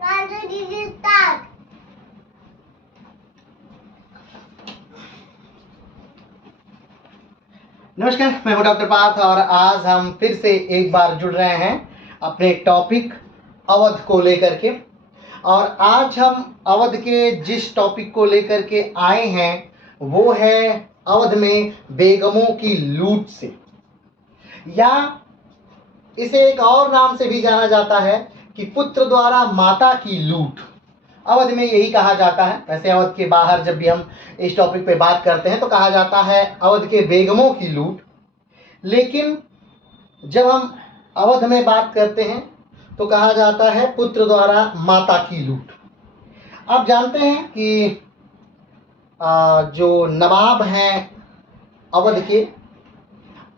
नमस्कार, मैं हूं डॉक्टर पार्थ और आज हम फिर से एक बार जुड़ रहे हैं अपने टॉपिक अवध को लेकर के। और आज हम अवध के जिस टॉपिक को लेकर के आए हैं वो है अवध में बेगमों की लूट से, या इसे एक और नाम से भी जाना जाता है कि पुत्र द्वारा माता की लूट। अवध में यही कहा जाता है। वैसे अवध के बाहर जब भी हम इस टॉपिक पे बात करते हैं तो कहा जाता है अवध के बेगमों की लूट, लेकिन जब हम अवध में बात करते हैं तो कहा जाता है पुत्र द्वारा माता की लूट। आप जानते हैं कि जो नवाब हैं अवध के,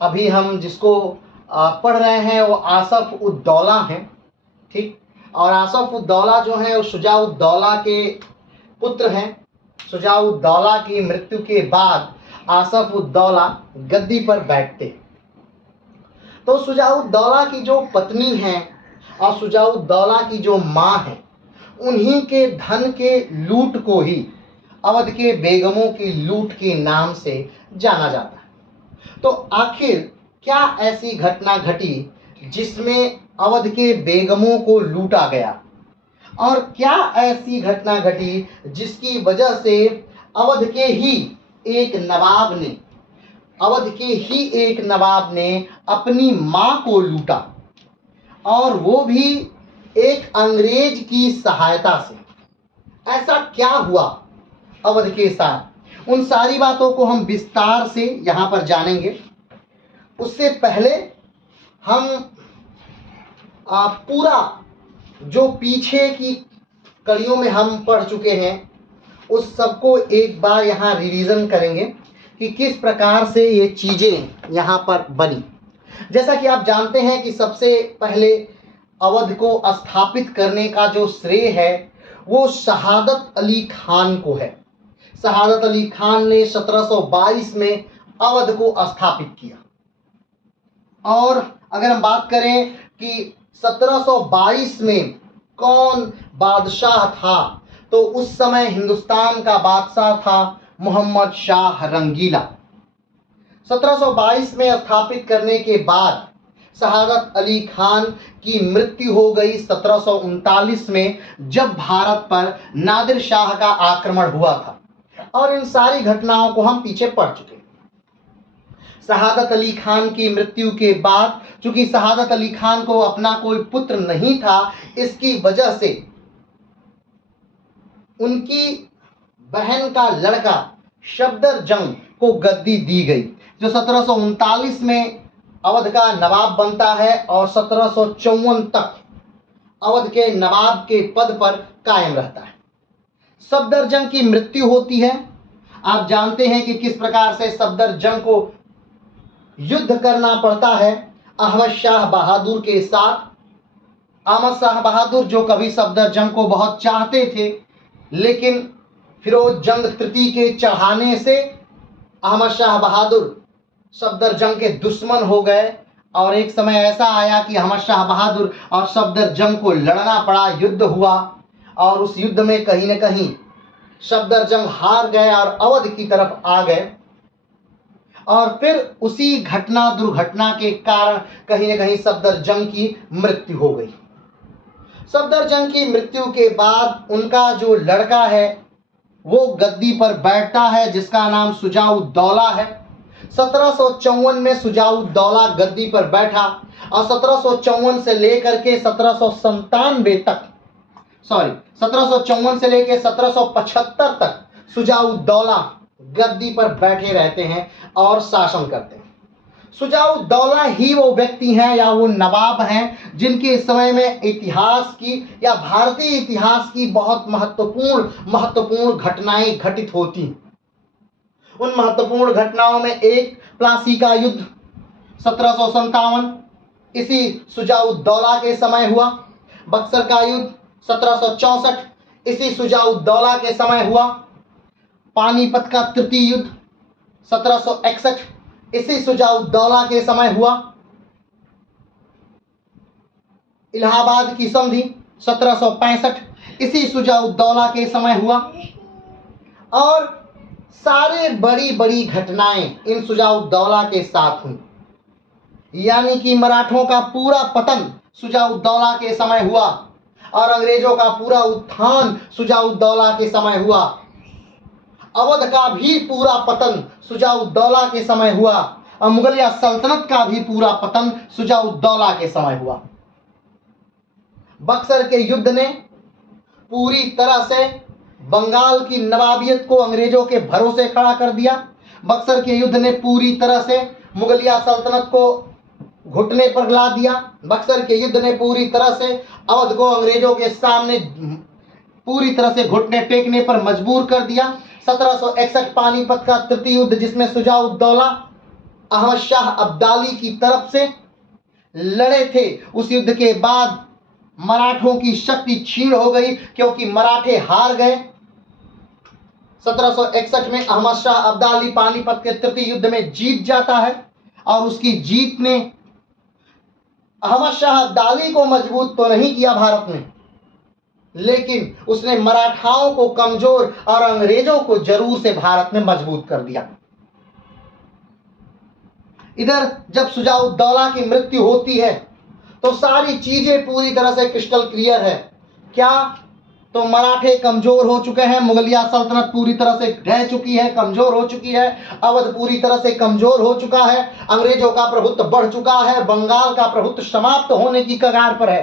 अभी हम जिसको पढ़ रहे हैं वो आसफ उद दौला हैं, ठीक। और आसफ उद दौला जो हैं वो शुजा उद दौला के पुत्र हैं। शुजा उद दौला की मृत्यु के बाद आसफ उद दौला गद्दी पर बैठते। तो शुजा उद दौला की जो पत्नी हैं और शुजा उद दौला की जो माँ हैं, उन्हीं के धन के लूट को ही अवध के बेगमों की लूट के नाम से जाना जाता है। तो आखिर क्या ऐसी घटना घटी जिसमें अवध के बेगमों को लूटा गया, और क्या ऐसी घटना घटी जिसकी वजह से अवध के ही एक नवाब ने अपनी मां को लूटा, और वो भी एक अंग्रेज की सहायता से। ऐसा क्या हुआ अवध के साथ, उन सारी बातों को हम विस्तार से यहाँ पर जानेंगे। उससे पहले हम पूरा जो पीछे की कड़ियों में हम पढ़ चुके हैं उस सबको एक बार यहाँ रिवीजन करेंगे कि किस प्रकार से ये चीज़ें यहाँ पर बनी। जैसा कि आप जानते हैं कि सबसे पहले अवध को स्थापित करने का जो श्रेय है वो शहादत अली खान को है। शहादत अली खान ने 1722 में अवध को स्थापित किया। और अगर हम बात करें कि 1722 में कौन बादशाह था, तो उस समय हिंदुस्तान का बादशाह था मोहम्मद शाह रंगीला। 1722 में स्थापित करने के बाद शहादत अली खान की मृत्यु हो गई 1739 में, जब भारत पर नादिर शाह का आक्रमण हुआ था। और इन सारी घटनाओं को हम पीछे पढ़ चुके हैं। शहादत अली खान की मृत्यु के बाद, चूंकि शहादत अली खान को अपना कोई पुत्र नहीं था, इसकी वजह से उनकी बहन का लड़का सफदरजंग को गद्दी दी गई, जो 1739 में अवध का नवाब बनता है और 1754 तक अवध के नवाब के पद पर कायम रहता है। सफदरजंग की मृत्यु होती है। आप जानते हैं कि किस प्रकार से सफदरजंग को युद्ध करना पड़ता है अहमद शाह बहादुर के साथ। अहमद शाह बहादुर जो कभी सफदरजंग को बहुत चाहते थे, लेकिन फिरोज जंग तृतीय के चढ़ाने से अहमद शाह बहादुर सफदरजंग के दुश्मन हो गए। और एक समय ऐसा आया कि अहमद शाह बहादुर और सफदरजंग को लड़ना पड़ा, युद्ध हुआ, और उस युद्ध में कहीं न कहीं सफदरजंग हार गए और अवध की तरफ आ गए। और फिर उसी दुर्घटना के कारण कहीं न कहीं सफदरजंग की मृत्यु हो गई। सफदरजंग की मृत्यु के बाद उनका जो लड़का है वो गद्दी पर बैठता है, जिसका नाम शुजा उद दौला है। 1754 में शुजा उद दौला गद्दी पर बैठा, और 1754 से लेकर के 1754 से लेकर 1775 तक शुजा उद दौला गद्दी पर बैठे रहते हैं और शासन करते हैं। शुजा उद दौला ही वो व्यक्ति हैं या वो नवाब हैं जिनके समय में इतिहास की या भारतीय इतिहास की बहुत महत्वपूर्ण घटनाएं घटित होती हैं। उन महत्वपूर्ण घटनाओं में एक प्लासी का युद्ध 1757 इसी शुजा उद दौला के समय हुआ। बक्सर का युद्ध 1764 इसी शुजा उद दौला के समय हुआ। पानीपत का तृतीय युद्ध 1761 इसी शुजा उद दौला के समय हुआ। इलाहाबाद की संधि 1765 इसी शुजा-उद-दौला के समय हुआ। और सारे बड़ी बड़ी घटनाएं इन शुजा-उद-दौला के साथ हुई, यानी कि मराठों का पूरा पतन शुजा-उद-दौला के समय हुआ और अंग्रेजों का पूरा उत्थान शुजा-उद-दौला के समय हुआ। अवध का भी पूरा पतन शुजा-उद-दौला के समय हुआ और मुगलिया सल्तनत का भी पूरा पतन शुजा-उद-दौला के समय हुआ। बक्सर के युद्ध ने पूरी तरह से बंगाल की नवाबियत को अंग्रेजों के भरोसे खड़ा कर दिया। बक्सर के युद्ध ने पूरी तरह से मुगलिया सल्तनत को घुटने पर ला दिया। बक्सर के युद्ध ने पूरी तरह से अवध को अंग्रेजों के सामने पूरी तरह से घुटने टेकने पर मजबूर कर दिया। 1761 पानीपत का तृतीय युद्ध, जिसमें शुजा-उद-दौला अहमद शाह अब्दाली की तरफ से लड़े थे, उस युद्ध के बाद मराठों की शक्ति क्षीण हो गई क्योंकि मराठे हार गए। 1761 में अहमद शाह अब्दाली पानीपत के तृतीय युद्ध में जीत जाता है और उसकी जीत ने अहमद शाह अब्दाली को मजबूत तो नहीं किया भारत में, लेकिन उसने मराठाओं को कमजोर और अंग्रेजों को जरूर से भारत में मजबूत कर दिया। इधर जब शुजा-उद-दौला की मृत्यु होती है तो सारी चीजें पूरी तरह से क्रिस्टल क्लियर है। क्या? तो मराठे कमजोर हो चुके हैं, मुगलिया सल्तनत पूरी तरह से ढह चुकी है, कमजोर हो चुकी है, अवध पूरी तरह से कमजोर हो चुका है, अंग्रेजों का प्रभुत्व बढ़ चुका है, बंगाल का प्रभुत्व समाप्त होने की कगार पर है।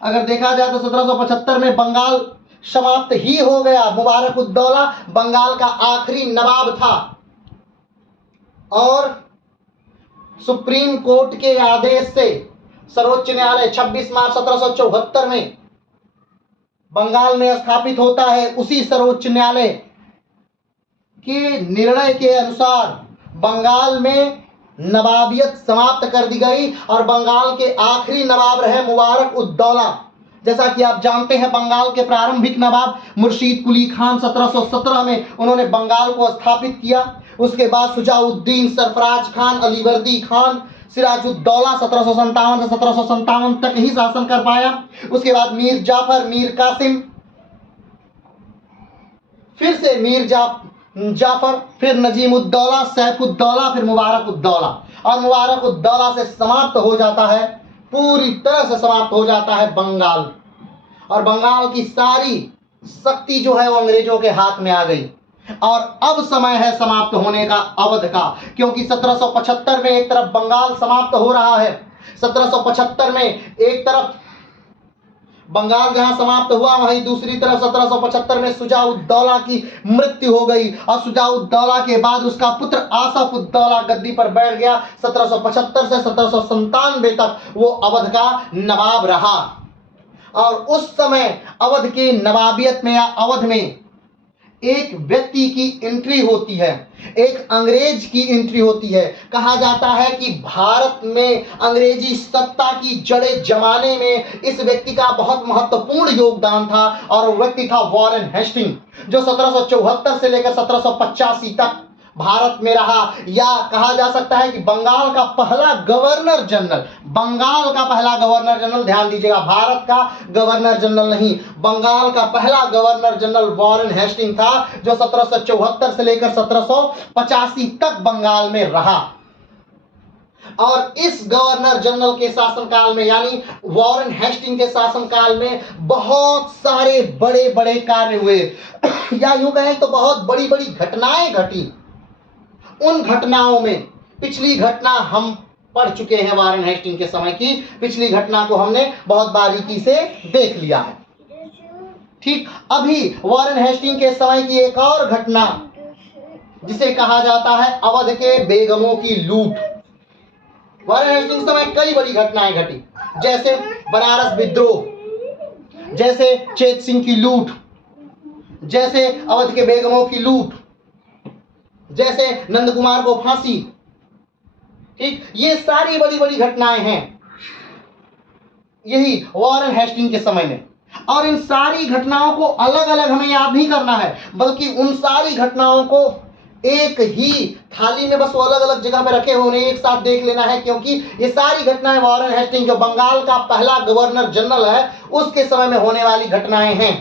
अगर देखा जाए तो 1775 में बंगाल समाप्त ही हो गया। मुबारक-उद-दौला बंगाल का आखिरी नवाब था और सुप्रीम कोर्ट के आदेश से सर्वोच्च न्यायालय 26 मार्च 1774 में बंगाल में स्थापित होता है। उसी सर्वोच्च न्यायालय के निर्णय के अनुसार बंगाल में नवाबियत समाप्त कर दी गई और बंगाल के आखिरी नवाब रहे मुबारक-उद-दौला। जैसा कि आप जानते हैं, बंगाल के प्रारंभिक नवाब मुर्शीद कुली खान 1717 में उन्होंने बंगाल को स्थापित किया। उसके बाद शुजा-उद्दीन, सरफराज खान, अलीवर्दी खान, सिराजुद्दौला 1757 से 1757 तक ही शासन कर पाया। उसके बाद मीर जाफर, मीर कासिम, फिर से मीर जाफर, फिर नजीम-उद-दौला, सैफ-उद-दौला, फिर मुबारक-उद-दौला और मुबारक-उद-दौला से समाप्त हो जाता है, पूरी तरह से समाप्त हो जाता है बंगाल। और बंगाल की सारी शक्ति जो है वो अंग्रेजों के हाथ में आ गई और अब समय है समाप्त होने का अवध का, क्योंकि 1775 में एक तरफ बंगाल समाप्त हो रहा है। 1775 में एक तरफ बंगाल जहां समाप्त हुआ, वहीं दूसरी तरफ 1775 में शुजा-उद-दौला की मृत्यु हो गई और शुजा-उद-दौला के बाद उसका पुत्र आसफ-उद-दौला गद्दी पर बैठ गया। 1775 से 1797 तक वो अवध का नवाब रहा और उस समय अवध के नवाबियत में या अवध में एक व्यक्ति की एंट्री होती है, एक अंग्रेज की एंट्री होती है। कहा जाता है कि भारत में अंग्रेजी सत्ता की जड़ें जमाने में इस व्यक्ति का बहुत महत्वपूर्ण योगदान था और वो व्यक्ति था वॉरेन हेस्टिंग, जो 1774 से लेकर 1785 तक भारत में रहा। या कहा जा सकता है कि बंगाल का पहला गवर्नर जनरल, बंगाल का पहला गवर्नर जनरल, ध्यान दीजिएगा, भारत का गवर्नर जनरल नहीं, बंगाल का पहला गवर्नर जनरल वॉरेन हेस्टिंग था, जो 1774 से लेकर 1785 तक बंगाल में रहा। और इस गवर्नर जनरल के शासनकाल में, यानी वॉरेन हेस्टिंग के शासनकाल में बहुत सारे बड़े बड़े कार्य हुए या यूं कहें तो बहुत बड़ी बड़ी घटनाएं घटी। उन घटनाओं में पिछली घटना हम पढ़ चुके हैं, वॉरेन हेस्टिंग के समय की पिछली घटना को हमने बहुत बारीकी से देख लिया है। ठीक, अभी वॉरेन हेस्टिंग के समय की एक और घटना जिसे कहा जाता है अवध के बेगमों की लूट। वॉरेन हेस्टिंग समय कई बड़ी घटनाएं घटी, जैसे बनारस विद्रोह, जैसे चेत सिंह की लूट, जैसे अवध के बेगमों की लूट, जैसे नंद कुमार को फांसी। ठीक, ये सारी बड़ी बड़ी घटनाएं हैं यही वॉरेन हेस्टिंग के समय में। और इन सारी घटनाओं को अलग अलग हमें याद नहीं करना है, बल्कि उन सारी घटनाओं को एक ही थाली में बस वो अलग अलग जगह पे रखे हुए एक साथ देख लेना है, क्योंकि ये सारी घटनाएं वॉरेन हेस्टिंग जो बंगाल का पहला गवर्नर जनरल है उसके समय में होने वाली घटनाएं हैं।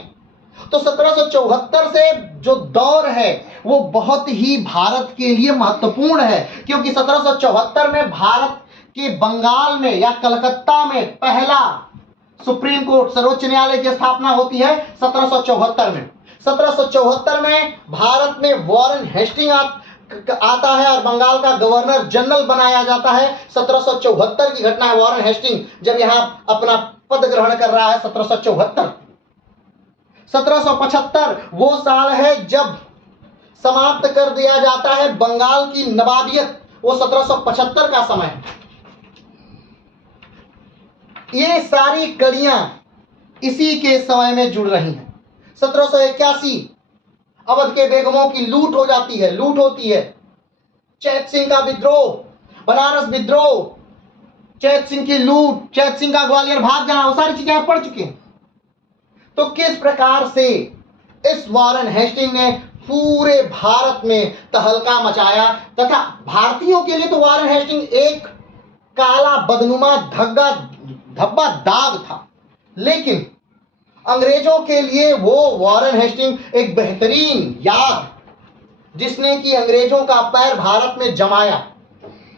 तो 1774 से जो दौर है वो बहुत ही भारत के लिए महत्वपूर्ण है, क्योंकि 1774 में भारत के बंगाल में या कलकत्ता में पहला सुप्रीम कोर्ट सर्वोच्च न्यायालय की स्थापना होती है 1774 में। 1774 में भारत में वॉरेन हेस्टिंग आता है और बंगाल का गवर्नर जनरल बनाया जाता है। 1774 की घटना है वॉरेन हेस्टिंग जब यहां अपना पद ग्रहण कर रहा है। 1774 1775 वो साल है जब समाप्त कर दिया जाता है बंगाल की नवाबियत, वो 1775 का समय है। ये सारी कड़ियां इसी के समय में जुड़ रही हैं। 1781 अवध के बेगमों की लूट हो जाती है, लूट होती है। चैत सिंह का विद्रोह, बनारस विद्रोह, चैत सिंह की लूट, चैत सिंह का ग्वालियर भाग जाना, वो सारी चीजें आप पढ़ चुके हैं। तो किस प्रकार से इस वॉरेन हेस्टिंग ने पूरे भारत में तहलका मचाया, तथा भारतीयों के लिए तो वॉरेन हेस्टिंग एक काला बदनुमा धब्बा दाग था, लेकिन अंग्रेजों के लिए वो वॉरेन हेस्टिंग एक बेहतरीन याद, जिसने कि अंग्रेजों का पैर भारत में जमाया।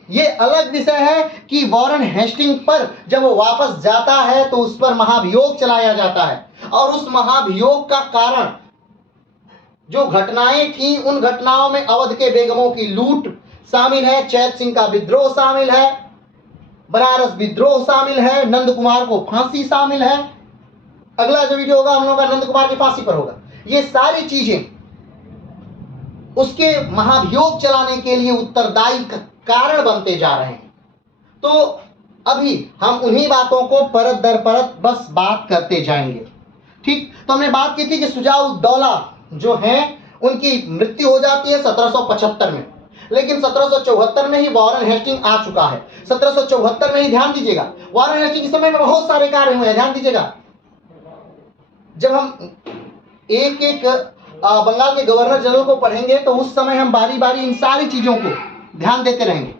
ये अलग विषय है कि वॉरेन हेस्टिंग पर जब वो वापस जाता है तो उस पर महाभियोग चलाया जाता है, और उस महाभियोग का कारण जो घटनाएं थी उन घटनाओं में अवध के बेगमों की लूट शामिल है, चैत सिंह का विद्रोह शामिल है, बनारस विद्रोह शामिल है, नंद कुमार को फांसी शामिल है। अगला जो वीडियो होगा हम लोगों का नंद कुमार की फांसी पर होगा। ये सारी चीजें उसके महाभियोग चलाने के लिए उत्तरदायी कारण बनते जा रहे हैं। तो अभी हम उन्हीं बातों को परत दर परत बस बात करते जाएंगे। ठीक, तो हमने बात की थी कि शुजा-उद-दौला जो हैं उनकी मृत्यु हो जाती है 1775 में, लेकिन 1774 में ही वॉरेन हेस्टिंग आ चुका है। 1774 में ही ध्यान दीजिएगा, वॉरेन हेस्टिंग के समय में बहुत सारे कार्य हुए हैं, ध्यान दीजिएगा। जब हम एक एक बंगाल के गवर्नर जनरल को पढ़ेंगे तो उस समय हम बारी बारी इन सारी चीजों को ध्यान देते रहेंगे,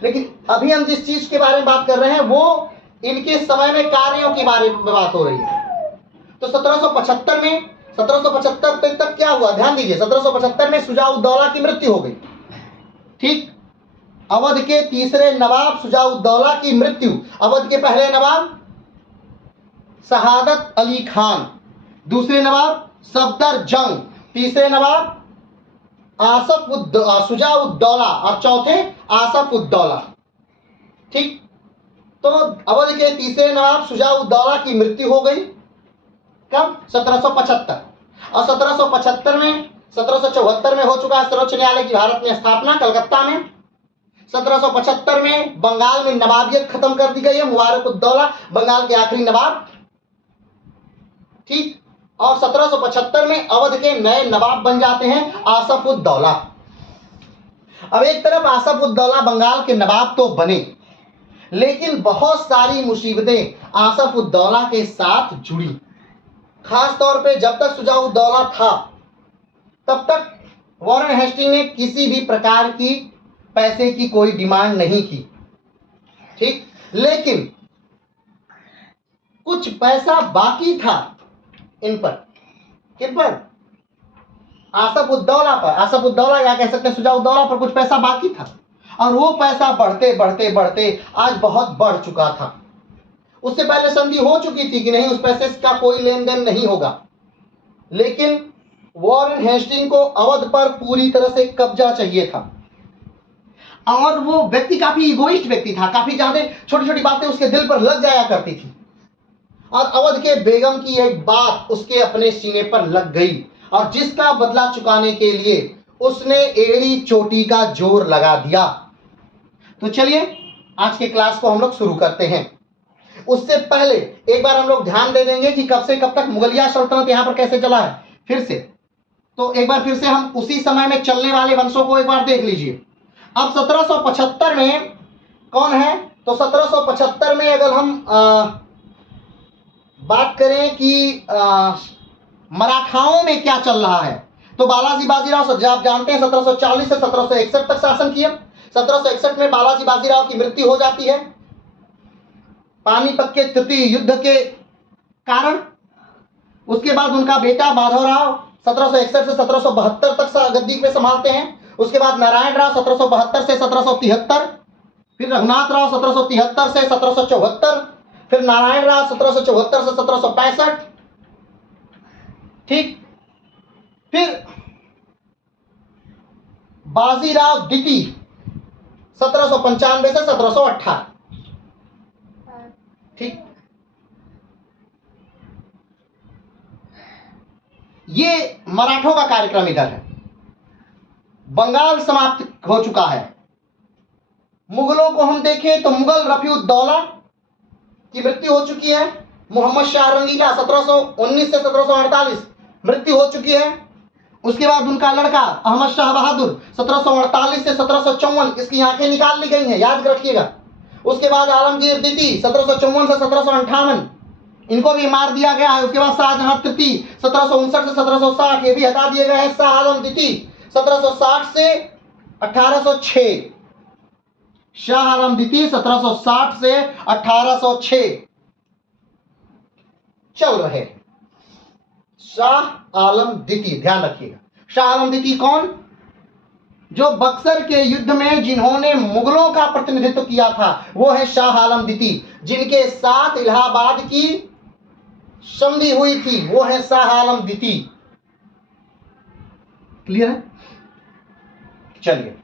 लेकिन अभी हम जिस चीज के बारे में बात कर रहे हैं वो इनके समय में कार्यों के बारे में बात हो रही है। तो 1775 में 1775 तक क्या हुआ, ध्यान दीजिए। 1775 में शुजा-उद-दौला की मृत्यु हो गई। ठीक, अवध के तीसरे नवाब शुजा-उद-दौला की मृत्यु। अवध के पहले नवाब शहादत अली खान, दूसरे नवाब सफदर जंग, तीसरे नवाब शुजा-उद-दौला और चौथे आसफ-उद-दौला। ठीक, तो अवध के तीसरे नवाब शुजा-उद-दौला की मृत्यु हो गई कब, 1775। और 1775 में 1774 में हो चुका है सर्वोच्च न्यायालय की भारत में स्थापना कलकत्ता में। 1775 में बंगाल में नवाबियत खत्म कर दी गई है, मुबारक-उद-दौला बंगाल के आखिरी नवाब। ठीक, और 1775 में अवध के नए नवाब बन जाते हैं आसफ-उद-दौला। अब एक तरफ आसफ-उद-दौला बंगाल के नवाब तो बने, लेकिन बहुत सारी मुसीबतें आसफ-उद-दौला के साथ जुड़ी। खास तौर पे जब तक शुजा-उद-दौला था तब तक वॉरेन हेस्टिंग ने किसी भी प्रकार की पैसे की कोई डिमांड नहीं की। ठीक, लेकिन कुछ पैसा बाकी था इन पर, किन पर, आसफ-उद-दौला पर। आसफ-उद-दौला या कह सकते हैं शुजा-उद-दौला पर कुछ पैसा बाकी था, और वो पैसा बढ़ते बढ़ते बढ़ते आज बहुत बढ़ चुका था। उससे पहले संधि हो चुकी थी कि नहीं उस पैसे का कोई लेन देन नहीं होगा, लेकिन वॉरेन हेस्टिंग को अवध पर पूरी तरह से कब्जा चाहिए था, और वो व्यक्ति काफी इगोइस्ट व्यक्ति था, काफी ज्यादा छोटी छोटी बातें उसके दिल पर लग जाया करती थी, और अवध के बेगम की एक बात उसके अपने सीने पर लग गई, और जिसका बदला चुकाने के लिए उसने एड़ी चोटी का जोर लगा दिया। तो चलिए आज के क्लास को हम लोग शुरू करते हैं। उससे पहले एक बार हम लोग ध्यान दे देंगे कि कब से कब तक मुगलिया सल्तनत यहां पर कैसे चला है। फिर से तो एक बार फिर से हम उसी समय में चलने वाले वंशों को एक बार देख लीजिए। अब 1775 में कौन है, तो 1775 में अगर हम बात करें कि मराठाओं में क्या चल रहा है, तो बालाजी बाजीराव आप जानते हैं 1740 से 1761 तक शासन किया। 1761 में बालाजी बाजीराव की मृत्यु हो जाती है पानीपत के तृतीय युद्ध के कारण। उसके बाद उनका बेटा माधवराव 1761 से 1772 तक गद्दी पे संभालते हैं। उसके बाद नारायण राव 1772 से 1773, फिर रघुनाथ राव 1773 से 1774, फिर नारायण राव 1774 से 1765, ठीक। फिर बाजीराव द्वितीय 1795 से 1718, ठीक। ये मराठों का कार्यक्रम इधर है। बंगाल समाप्त हो चुका है। मुगलों को हम देखें तो मुगल रफीउद्दौला की मृत्यु हो चुकी है। मोहम्मद शाह रंगीला 1719 से 1748 मृत्यु हो चुकी है। उसके बाद उनका लड़का अहमद शाह बहादुर 1748 से 1754, इसकी आंखें निकाल ली गई हैं, याद रखिएगा। उसके बाद आलमगीर द्वितीय 1754 से 1758, इनको भी मार दिया गया है। उसके बाद शाहजहां तृतीय 1759 से 1760, ये भी हटा दिए गए हैं। शाह आलम द्वितीय 1760 से 1806, शाह आलम द्वितीय 1760 से 1806 चल रहे। शाह आलम द्वितीय, ध्यान रखिएगा। शाह आलम द्वितीय कौन? जो बक्सर के युद्ध में जिन्होंने मुगलों का प्रतिनिधित्व किया था, वो है शाह आलम द्वितीय। जिनके साथ इलाहाबाद की संधि हुई थी, वो है शाह आलम द्वितीय। क्लियर है? चलिए,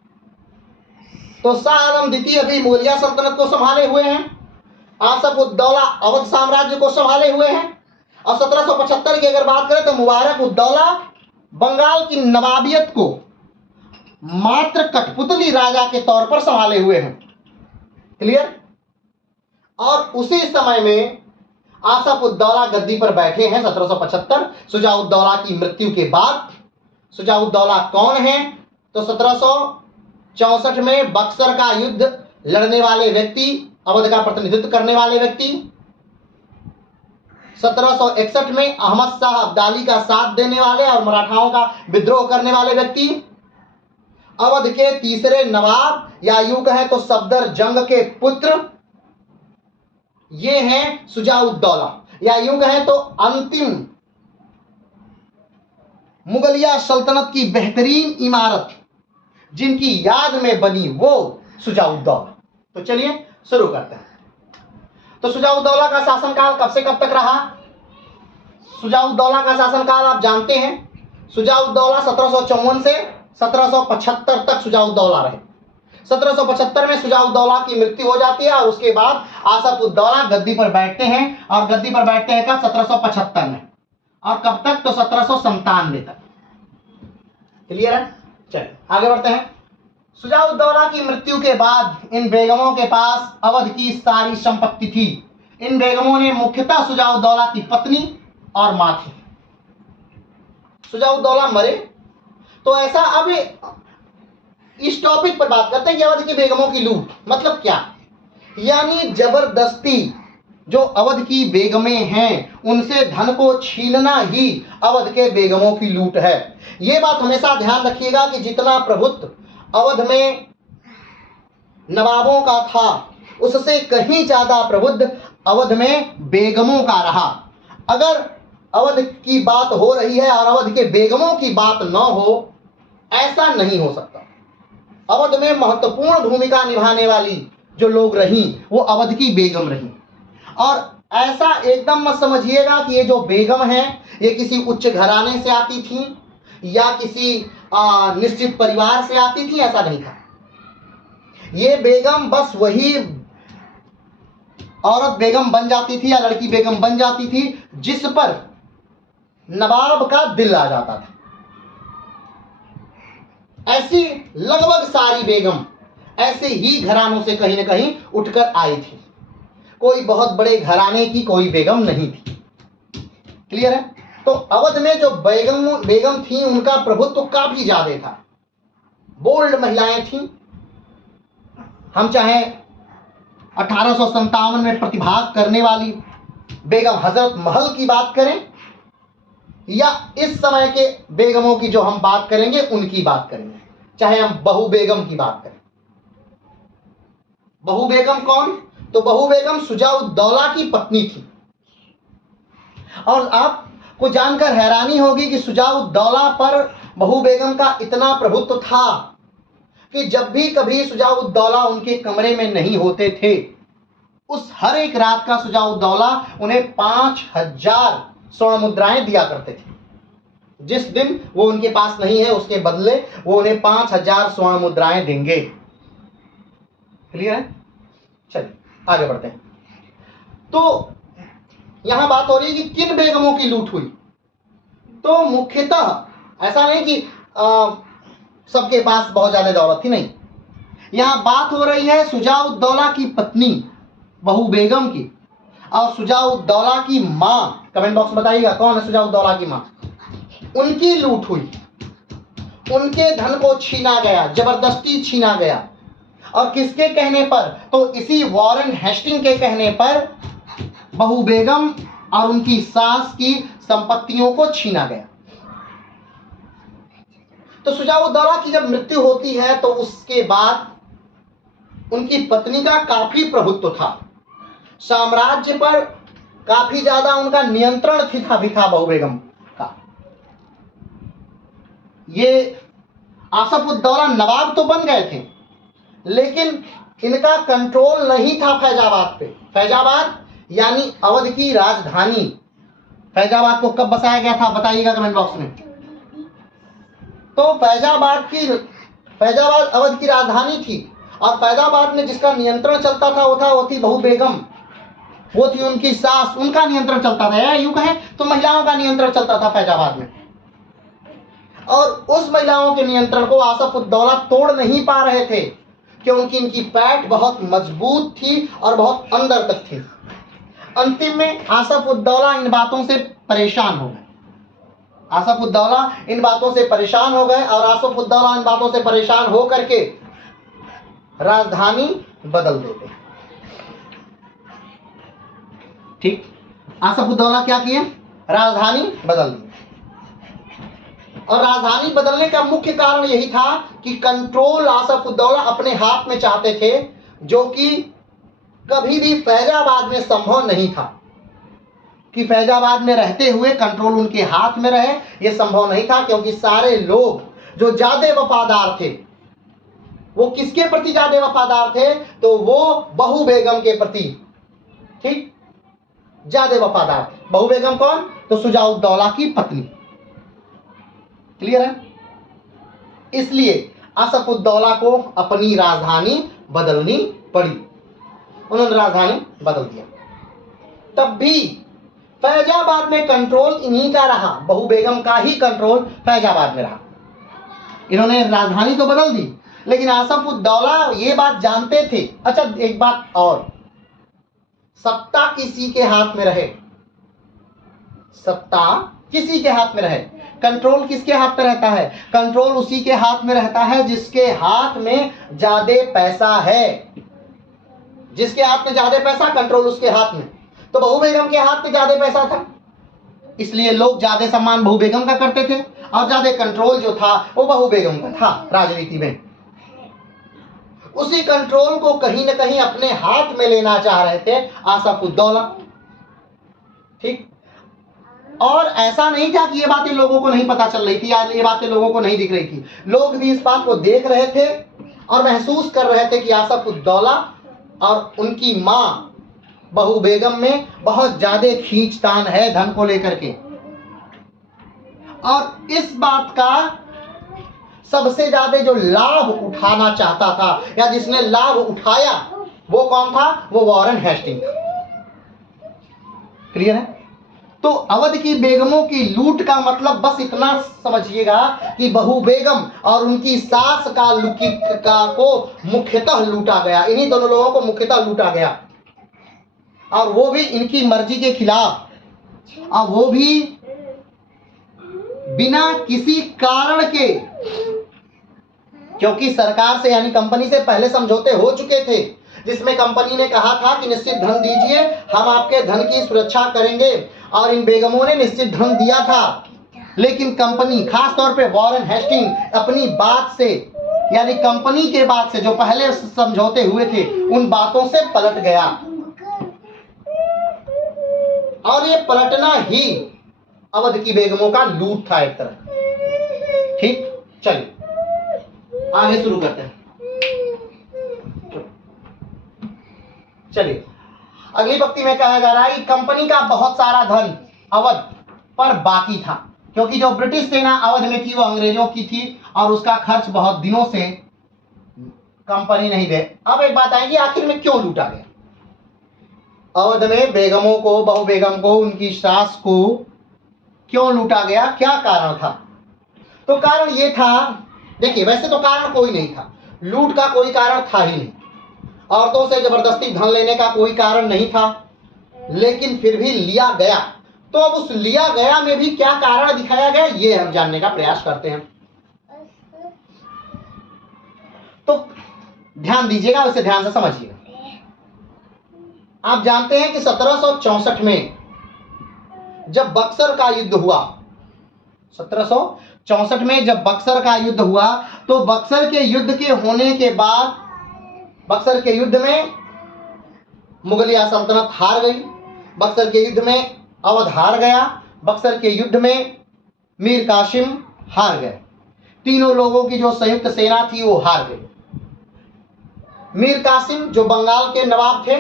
तो शाह आलम द्वितीय अभी मुगलिया सल्तनत को संभाले हुए हैं। आसफ उद्दौला अवध साम्राज्य को संभाले हुए हैं। और 1775 की अगर बात करें तो मुबारक उद्दौला बंगाल की नवाबियत को मात्र कठपुतली राजा के तौर पर संभाले हुए हैं। क्लियर? और उसी समय में आसफ उद्दौला गद्दी पर बैठे हैं 1775, शुजाउद्दौला की मृत्यु के बाद। शुजाउद्दौला कौन है? तो 1764 में बक्सर का युद्ध लड़ने वाले व्यक्ति, अवध का प्रतिनिधित्व करने वाले व्यक्ति। 1761 में अहमद शाह अब्दाली का साथ देने वाले और मराठाओं का विद्रोह करने वाले व्यक्ति। अवध के तीसरे नवाब, या यूं कहें तो सफदर जंग के पुत्र, ये हैं शुजाउद्दौला। या यूं कहें तो अंतिम मुगलिया सल्तनत की बेहतरीन इमारत जिनकी याद में बनी, वो शुजाउद्दौला। तो चलिए शुरू करते हैं। तो शुजाउद्दौला का शासनकाल कब से कब तक रहा? शुजाउद्दौला का शासनकाल आप जानते हैं। शुजाउद्दौला 1754 से 1775 तक शुजाउद्दौला रहे। 1775 में शुजाउद्दौला की मृत्यु हो जाती है और उसके बाद आसफ उद्दौला गद्दी पर बैठते हैं। और गद्दी पर बैठते हैं कब? 1775 में। और कब तक? तो 1797 तक। क्लियर है? चलिए आगे बढ़ते हैं। शुजाउद्दौला की मृत्यु के बाद इन बेगमों के पास अवध की सारी संपत्ति थी। इन बेगमों ने मुख्यतः शुजाउद्दौला की पत्नी और मां थी। शुजाउद्दौला मरे तो ऐसा, अब इस टॉपिक पर बात करते हैं कि अवध की बेगमों की लूट मतलब क्या। यानी जबरदस्ती जो अवध की बेगमें हैं उनसे धन को छीनना ही अवध के बेगमों की लूट है। यह बात हमेशा ध्यान रखिएगा कि जितना प्रभुत्व अवध में नवाबों का था, उससे कहीं ज्यादा प्रभुत्व अवध में बेगमों का रहा। अगर अवध की बात हो रही है और अवध के बेगमों की बात न हो, ऐसा नहीं हो सकता। अवध में महत्वपूर्ण भूमिका निभाने वाली जो लोग रहीं, वो अवध की बेगम रहीं। और ऐसा एकदम मत समझिएगा कि ये जो बेगम हैं ये किसी उच्च घराने से आती थी या किसी निश्चित परिवार से आती थी, ऐसा नहीं था। ये बेगम बस वही औरत बेगम बन जाती थी या लड़की बेगम बन जाती थी जिस पर नवाब का दिल आ जाता था। ऐसी लगभग सारी बेगम ऐसे ही घरानों से कहीं न कहीं उठकर आई थी। कोई बहुत बड़े घराने की कोई बेगम नहीं थी। क्लियर है? तो अवध में जो बेगम थी उनका प्रभुत्व काफी ज्यादा था। बोल्ड महिलाएं थीं। हम चाहे 1857 में प्रतिभाग करने वाली बेगम हजरत महल की बात करें या इस समय के बेगमों की जो हम बात करेंगे उनकी बात करेंगे, चाहे हम बहू बेगम की बात करें। बहू बेगम कौन? तो बहू बेगम शुजाउद्दौला की पत्नी थी। और आपको जानकर हैरानी होगी कि शुजाउद्दौला पर बहू बेगम का इतना प्रभुत्व था कि जब भी कभी शुजाउद्दौला उनके कमरे में नहीं होते थे, उस हर एक रात का शुजाउद्दौला उन्हें 5000 स्वर्ण मुद्राएं दिया करते थे। जिस दिन वो उनके पास नहीं है उसके बदले वो उन्हें 5000 स्वर्ण मुद्राएं देंगे। क्लियर है? चलिए आगे बढ़ते हैं। तो यहां बात हो रही है कि किन बेगमों की लूट हुई। तो मुख्यतः ऐसा नहीं कि सबके पास बहुत ज्यादा दौलत थी, नहीं। यहां बात हो रही है शुजाउद्दौला की पत्नी बहू बेगम की और शुजाउद्दौला की मां। कमेंट बॉक्स में बताइएगा कौन है शुजाउद्दौला की मां। उनकी लूट हुई, उनके धन को छीना गया, जबरदस्ती छीना गया। और किसके कहने पर? तो इसी वॉरेन हेस्टिंग के कहने पर बहू बेगम और उनकी सास की संपत्तियों को छीना गया। तो शुजाउद्दौला की जब मृत्यु होती है तो उसके बाद उनकी पत्नी का काफी प्रभुत्व था, साम्राज्य पर काफी ज्यादा उनका नियंत्रण भी था बहू बेगम का। ये आसफउद्दौला नवाब तो बन गए थे, लेकिन इनका कंट्रोल नहीं था फैजाबाद पे। फैजाबाद यानी अवध की राजधानी। फैजाबाद को कब बसाया गया था बताइएगा कमेंट बॉक्स में। तो फैजाबाद अवध की राजधानी थी और फैजाबाद में जिसका नियंत्रण चलता था वो थी बहू बेगम, वो थी उनकी सास, उनका नियंत्रण चलता था। या यूं कहें तो महिलाओं का नियंत्रण चलता था फैजाबाद में। और उस महिलाओं के नियंत्रण को आसफउद्दौला तोड़ नहीं पा रहे थे क्योंकि इनकी पैठ बहुत मजबूत थी और बहुत अंदर तक थी। अंतिम में आसफउद्दौला इन बातों से परेशान हो गए। आसफउद्दौला इन बातों से परेशान हो गए और आसफउद्दौला इन बातों से परेशान हो करके राजधानी बदल देते। ठीक, आसफउद्दौला क्या किए? राजधानी बदल दी। और राजधानी बदलने का मुख्य कारण यही था कि कंट्रोल आसफउद्दौला अपने हाथ में चाहते थे, जो कि कभी भी फैजाबाद में संभव नहीं था। कि फैजाबाद में रहते हुए कंट्रोल उनके हाथ में रहे, यह संभव नहीं था, क्योंकि सारे लोग जो ज्यादा वफादार थे वो किसके प्रति ज्यादा वफादार थे? तो वो बहू बेगम के प्रति, ठीक, ज्यादा वफादार थे। बहू बेगम कौन? तो शुजाउद्दौला की पत्नी। क्लियर है? इसलिए आसफउद्दौला को अपनी राजधानी बदलनी पड़ी। उन्होंने राजधानी बदल दिया। तब भी फैजाबाद में कंट्रोल इन्हीं का रहा, बहू बेगम का ही कंट्रोल फैजाबाद में रहा। इन्होंने राजधानी तो बदल दी, लेकिन आसफउद्दौला ये बात जानते थे। अच्छा, एक बात और, सत्ता किसी के हाथ में रहे, सत्ता किसी के हाथ में रहे, कंट्रोल किसके हाथ में रहता है? कंट्रोल उसी के हाथ में रहता है जिसके हाथ में ज्यादा पैसा है। जिसके हाथ में ज्यादा पैसा, कंट्रोल उसके हाथ में। तो बहू बेगम के हाथ में ज्यादा पैसा था, इसलिए लोग ज्यादा सम्मान बहू बेगम का करते थे और ज्यादा कंट्रोल जो था वो बहू बेगम का था राजनीति में। उसी कंट्रोल को कहीं ना कहीं अपने हाथ में लेना चाह रहे थे आसफउद्दौला। ठीक, और ऐसा नहीं था कि ये बातें लोगों को नहीं पता चल रही थी या ये बातें लोगों को नहीं दिख रही थी। लोग भी इस बात को देख रहे थे और महसूस कर रहे थे कि आसफउद्दौला और उनकी मां बहू बेगम में बहुत ज्यादा खींचतान है धन को लेकर के। और इस बात का सबसे ज्यादा जो लाभ उठाना चाहता था या जिसने लाभ उठाया वो कौन था? वो वॉरेन हेस्टिंग था। क्लियर है? तो अवध की बेगमों की लूट का मतलब बस इतना समझिएगा कि बहू बेगम और उनकी सास का को मुख्यतः लूटा गया। इन्हीं दोनों लोगों को मुख्यतः लूटा गया, और वो भी इनकी मर्जी के खिलाफ, और वो भी बिना किसी कारण के, क्योंकि सरकार से यानी कंपनी से पहले समझौते हो चुके थे जिसमें कंपनी ने कहा था कि निश्चित धन दीजिए, हम आपके धन की सुरक्षा करेंगे, और इन बेगमों ने निश्चित धन दिया था। लेकिन कंपनी, खास तौर पे वॉरेन हेस्टिंग अपनी बात से, यानी कंपनी के बात से जो पहले समझौते हुए थे उन बातों से पलट गया। और ये पलटना ही अवध की बेगमों का लूट था एक तरह। ठीक, चलिए आगे शुरू करते हैं। चलिए, अगली पंक्ति में कहा जा रहा है कि कंपनी का बहुत सारा धन अवध पर बाकी था, क्योंकि जो ब्रिटिश सेना अवध में थी वो अंग्रेजों की थी और उसका खर्च बहुत दिनों से कंपनी नहीं दे। अब एक बात आएगी, आखिर में क्यों लूटा गया? अवध में बेगमों को, बहु बेगम को, उनकी सास को क्यों लूटा गया? क्या कारण था? तो कारण ये था, देखिए वैसे तो कारण कोई नहीं था, लूट का कोई कारण था ही नहीं, औरतों से जबरदस्ती धन लेने का कोई कारण नहीं था, लेकिन फिर भी लिया गया। तो अब उस लिया गया में भी क्या कारण दिखाया गया, ये हम जानने का प्रयास करते हैं। तो ध्यान दीजिएगा, उसे ध्यान से समझिएगा। आप जानते हैं कि 1764 में जब बक्सर का युद्ध हुआ, 1764 में जब बक्सर का युद्ध हुआ, तो बक्सर के युद्ध के होने के बाद, बक्सर के युद्ध में मुगलिया सल्तनत हार गई, बक्सर के युद्ध में अवध हार गया, बक्सर के युद्ध में मीर कासिम हार गए। तीनों लोगों की जो संयुक्त सेना थी वो हार गई। मीर कासिम जो बंगाल के नवाब थे,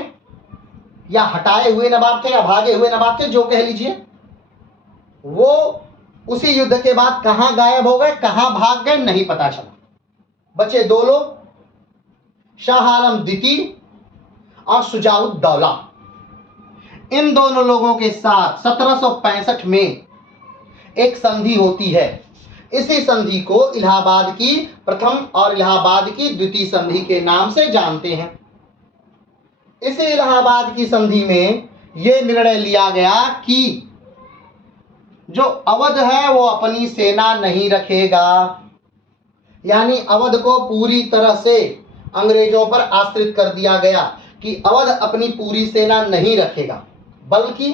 या हटाए हुए नवाब थे, या भागे हुए नवाब थे, जो कह लीजिए, वो उसी युद्ध के बाद कहां गायब हो गए, कहां भाग गए, नहीं पता चला। बचे दो लोग, शाह आलम द्वितीय और शुजाउद्दौला। इन दोनों लोगों के साथ 1765 में एक संधि होती है। इसी संधि को इलाहाबाद की प्रथम और इलाहाबाद की द्वितीय संधि के नाम से जानते हैं। इसी इलाहाबाद की संधि में यह निर्णय लिया गया कि जो अवध है वो अपनी सेना नहीं रखेगा, यानी अवध को पूरी तरह से अंग्रेजों पर आश्रित कर दिया गया कि अवध अपनी पूरी सेना नहीं रखेगा, बल्कि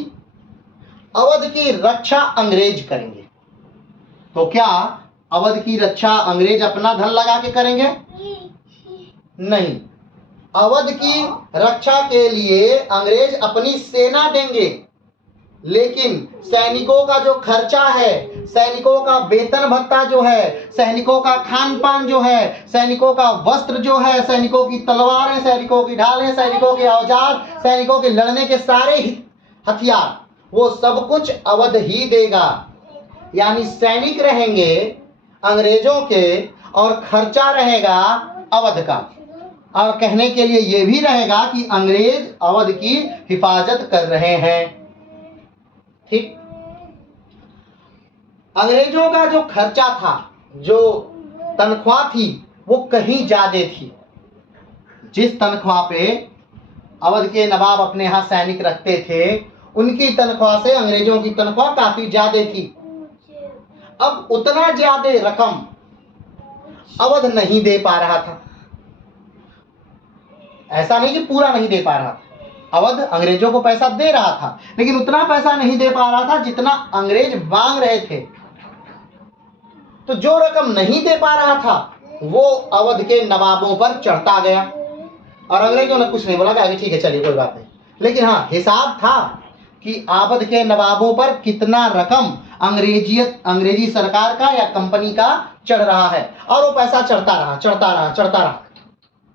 अवध की रक्षा अंग्रेज करेंगे। तो क्या अवध की रक्षा अंग्रेज अपना धन लगा के करेंगे? नहीं, अवध की रक्षा के लिए अंग्रेज अपनी सेना देंगे, लेकिन सैनिकों का जो खर्चा है, सैनिकों का वेतन भत्ता जो है, सैनिकों का खान पान जो है, सैनिकों का वस्त्र जो है, सैनिकों की तलवारें, सैनिकों की ढालें, सैनिकों के औजार, सैनिकों के लड़ने के सारे हथियार, वो सब कुछ अवध ही देगा। यानी सैनिक रहेंगे अंग्रेजों के और खर्चा रहेगा अवध का। और कहने के लिए यह भी रहेगा कि अंग्रेज अवध की हिफाजत कर रहे हैं। ठीक, अंग्रेजों का जो खर्चा था, जो तनख्वाह थी, वो कहीं ज्यादा थी। जिस तनख्वाह पे अवध के नवाब अपने यहां सैनिक रखते थे, उनकी तनख्वाह से अंग्रेजों की तनख्वाह काफी ज्यादा थी। अब उतना ज्यादा रकम अवध नहीं दे पा रहा था। ऐसा नहीं कि पूरा नहीं दे पा रहा था, अवध अंग्रेजों को पैसा दे रहा था, लेकिन उतना पैसा नहीं दे पा रहा था जितना अंग्रेज मांग रहे थे। तो जो रकम नहीं दे पा रहा था वो अवध के नवाबों पर चढ़ता गया, और अंग्रेजों ने कुछ नहीं बोला कि ठीक है चलिए कोई बात नहीं। लेकिन हाँ, हिसाब था कि अवध के नवाबों पर कितना रकम अंग्रेजी सरकार का या कंपनी का चढ़ रहा है, और वो पैसा चढ़ता रहा।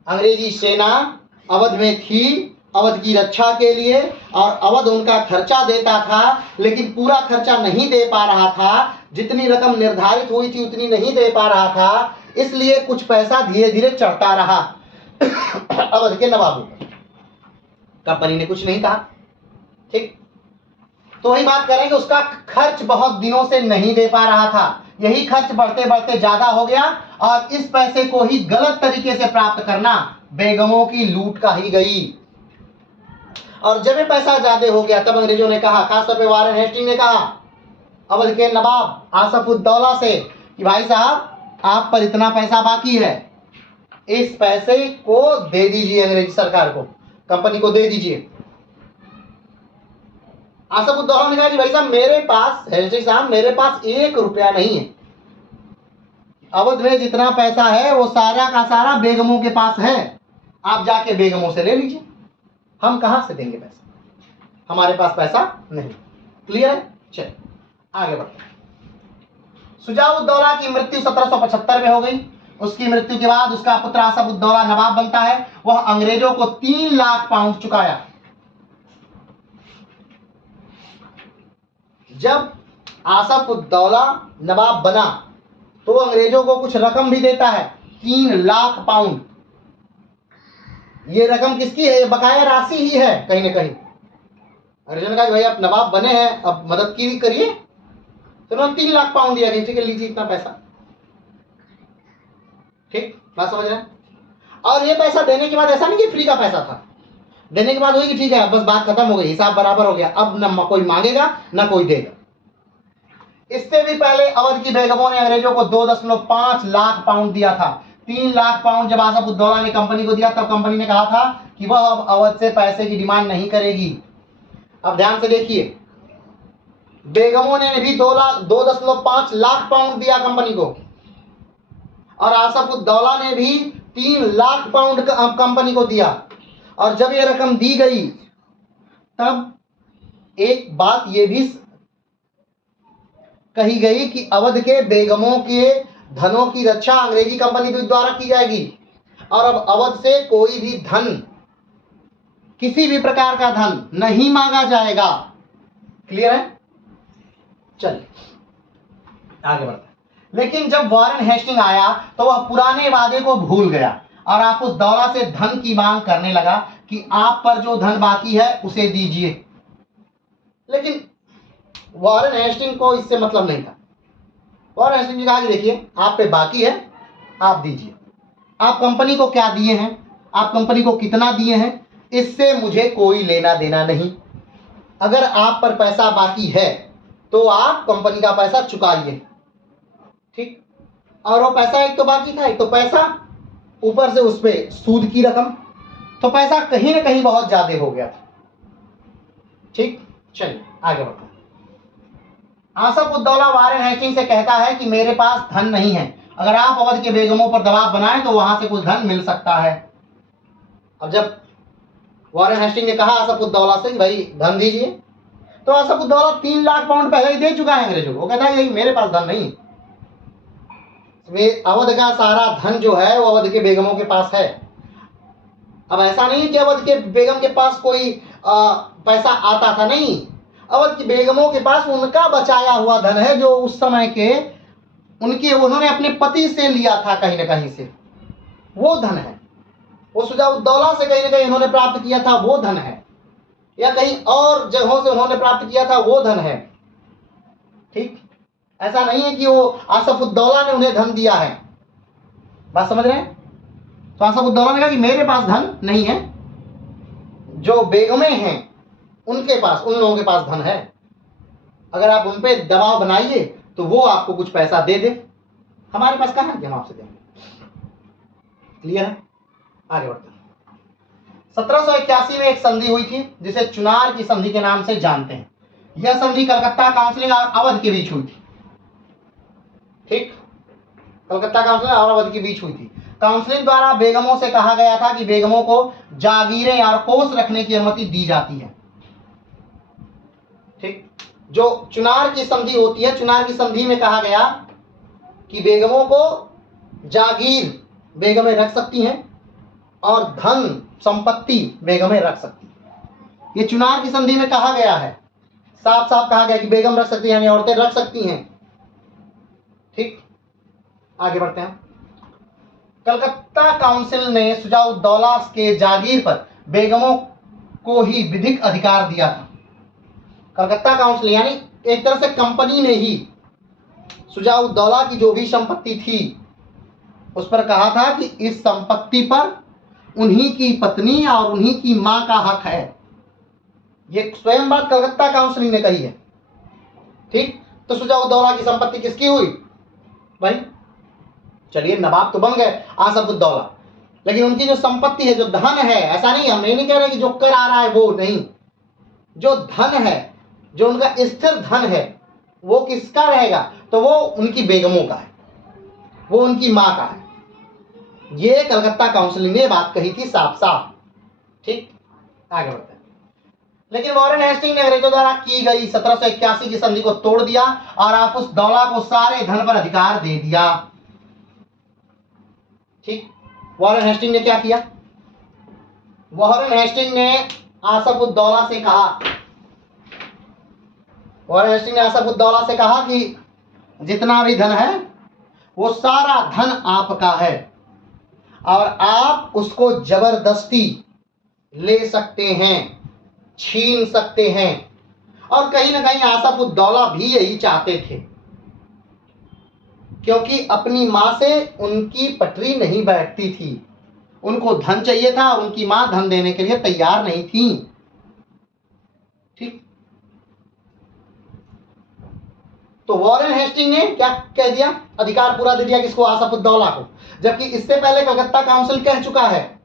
अंग्रेजी सेना अवध में थी अवध की रक्षा के लिए, और अवध उनका खर्चा देता था, लेकिन पूरा खर्चा नहीं दे पा रहा था। जितनी रकम निर्धारित हुई थी उतनी नहीं दे पा रहा था, इसलिए कुछ पैसा धीरे धीरे चढ़ता रहा अवध के नवाबों पर। कंपनी ने कुछ नहीं कहा। ठीक, तो वही बात करेंगे, उसका खर्च बहुत दिनों से नहीं दे पा रहा था। यही खर्च बढ़ते बढ़ते ज्यादा हो गया, और इस पैसे को ही गलत तरीके से प्राप्त करना बेगमों की लूट का ही गई। और जब ये पैसा ज्यादा हो गया, तब अंग्रेजों ने कहा, खासतौर पे वॉरेन हेस्टिंग ने कहा अवध के नवाब आसफउद्दौला से कि भाई साहब, आप पर इतना पैसा बाकी है, इस पैसे को दे दीजिए अंग्रेजी सरकार को, कंपनी को दे दीजिए। आसफुद्दौला ने कहा कि भाई साहब मेरे पास हैजी साहब मेरे पास 1 रुपया नहीं है, अवध में जितना पैसा है वो सारा का सारा बेगमों के पास है, आप जाके बेगमों से ले लीजिए, हम कहां से देंगे पैसा, हमारे पास पैसा नहीं। क्लियर है? चलिए आगे बढ़ते हैं। शुजाउद्दौला की मृत्यु 1775 में हो गई। उसकी मृत्यु के बाद उसका पुत्र आसफुद्दौला नवाब बनता है। वह अंग्रेजों को 3 लाख पाउंड चुकाया। जब आसफुद्दौला नवाब बना तो अंग्रेजों को कुछ रकम भी देता है, 3 लाख पाउंड। ये रकम किसकी है? ये बकाया राशि ही है कहीं ना कहीं। अंग्रेजों ने कहा कि भाई आप नवाब बने हैं, अब मदद की करिए, तो उन्होंने 3 लाख पाउंड दिया कि ठीक है लीजिए इतना पैसा। ठीक बात समझ रहे हैं? और ये पैसा देने के बाद ऐसा नहीं कि फ्री का पैसा था, देने के बाद हुई कि ठीक है बस बात खत्म हो गई, हिसाब बराबर हो गया, अब न कोई मांगेगा न कोई देगा। इससे भी पहले अवध की बेगमों ने अंग्रेजों को 2.5 लाख पाउंड दिया था। 3 लाख पाउंड जब आसफुद्दौला ने कंपनी को दिया तब कंपनी ने कहा था कि वह अब अवध से पैसे की डिमांड नहीं करेगी। अब ध्यान से देखिए, बेगमों ने भी 2.5 लाख पाउंड दिया कंपनी को और आसफुद्दौला ने भी 3 लाख पाउंड कंपनी को दिया। और जब यह रकम दी गई तब एक बात यह भी कही गई कि अवध के बेगमों के धनों की रक्षा अंग्रेजी कंपनी द्वारा की जाएगी और अब अवध से कोई भी धन, किसी भी प्रकार का धन नहीं मांगा जाएगा। क्लियर है? चलिए आगे बढ़ते हैं। लेकिन जब वॉरेन हेस्टिंग आया तो वह पुराने वादे को भूल गया और आसफुद्दौला से धन की मांग करने लगा कि आप पर जो धन बाकी है उसे दीजिए। लेकिन वॉरेन हेस्टिंग को इससे मतलब नहीं था। वॉरेन हेस्टिंग ने कहा कि देखिए आप पे बाकी है, आप दीजिए। आप कंपनी को क्या दिए हैं, आप कंपनी को कितना दिए हैं, इससे मुझे कोई लेना देना नहीं। अगर आप पर पैसा बाकी है तो आप कंपनी का पैसा चुकाइए। ठीक, और वो पैसा एक तो बाकी था, एक तो पैसा, ऊपर से उस पर सूद की रकम, तो पैसा कहीं ना कहीं बहुत ज्यादा हो गया था। ठीक, चलिए आगे बढ़ते हैं। आसफुद्दौला वॉरेन हेस्टिंग से कहता है कि मेरे पास धन नहीं है, अगर आप अवध के बेगमों पर दबाव बनाएं तो वहां से कुछ धन मिल सकता है। अब जब वॉरेन हेस्टिंग ने कहा आसफुद्दौला से कि भाई धन दीजिए, तो आसफुद्दौला 3 लाख पाउंड पहले ही दे चुका है अंग्रेजों को। वो कहता है कि मेरे पास धन नहीं। अवध का सारा धन जो है वो अवध के बेगमों के पास है। अब ऐसा नहीं कि अवध के बेगम के पास कोई पैसा आता था, नहीं, अवध की बेगमों के पास उनका बचाया हुआ धन है जो उस समय के उन्होंने अपने पति से लिया था, कहीं ना कहीं से वो धन है। वो शुजाउद्दौला से कहीं ना कहीं उन्होंने प्राप्त किया था, वो धन है, या कहीं और जगहों से उन्होंने प्राप्त किया था, वो धन है। ठीक, ऐसा नहीं है कि वो आसफुद्दौला ने उन्हें धन दिया है। बात समझ रहे हैं? तो आसफुद्दौला ने कहा कि मेरे पास धन नहीं है, जो बेगमें हैं उनके पास, उन लोगों के पास धन है, अगर आप उन पे दबाव बनाइए तो वो आपको कुछ पैसा दे दे, हमारे पास कहां है कि हम आपसे देंगे। क्लियर है? आगे बढ़ते हैं। 1781 में एक संधि हुई थी जिसे चुनार की संधि के नाम से जानते हैं। यह संधि कलकत्ता काउंसिल और अवध के बीच हुई थी। ठीक, कलकत्ता काउंसिल और अवध के बीच हुई थी। काउंसिल द्वारा बेगमों से कहा गया था कि बेगमों को जागीरें और कोष रखने की अनुमति दी जाती है। ठीक, जो चुनार की संधि होती है, चुनार की संधि में कहा गया कि बेगमों को जागीर बेगमें रख सकती हैं और धन संपत्ति बेगमें रख सकती हैं। ये चुनार की संधि में कहा गया है, साफ साफ कहा गया कि बेगम रख सकती हैं, औरतें रख सकती हैं। ठीक, आगे बढ़ते हैं। कलकत्ता काउंसिल ने शुजाउद्दौला के जागीर पर बेगमों को ही विधिक अधिकार दिया था। कलकत्ता काउंसिल यानी एक तरह से कंपनी ने ही शुजाउद्दौला की जो भी संपत्ति थी उस पर कहा था कि इस संपत्ति पर उन्हीं की पत्नी और उन्हीं की मां का हक है। ये स्वयं बात कलकत्ता काउंसिल ने कही है। ठीक, तो शुजाउद्दौला की संपत्ति किसकी हुई भाई? चलिए नवाब तो बन गए आसफुद्दौला, लेकिन उनकी जो संपत्ति है, जो धन है, ऐसा नहीं, हम ये नहीं कह रहे कि जो कर आ रहा है वो नहीं, जो धन है जो उनका स्थिर धन है वो किसका रहेगा? तो वो उनकी बेगमों का है, वो उनकी माँ का है। ये कलकत्ता काउंसिल ने बात कही थी साफ साफ। ठीक, आगे बढ़ते हैं। लेकिन वॉरेन हेस्टिंग ने अंग्रेजों द्वारा की गई 1781 की संधि को तोड़ दिया और आफुस दौला को सारे धन पर अधिकार दे दिया। ठीक, वॉरेन हेस्टिंग ने क्या किया? वॉरेन हेस्टिंग ने आसफुद्दौला से कहा, वॉरेन हेस्टिंग ने आसफुद्दौला से कहा कि जितना भी धन है वो सारा धन आपका है और आप उसको जबरदस्ती ले सकते हैं, छीन सकते हैं। और कहीं ना कहीं आसफुद्दौला भी यही चाहते थे, क्योंकि अपनी मां से उनकी पटरी नहीं बैठती थी। उनको धन चाहिए था और उनकी मां धन देने के लिए तैयार नहीं थी। ठीक, तो वॉरेन हेस्टिंग ने क्या कह दिया? अधिकार पूरा दे दिया किसको? आसफुद्दौला को। जबकि इससे पहले कलकत्ता काउंसिल कह चुका है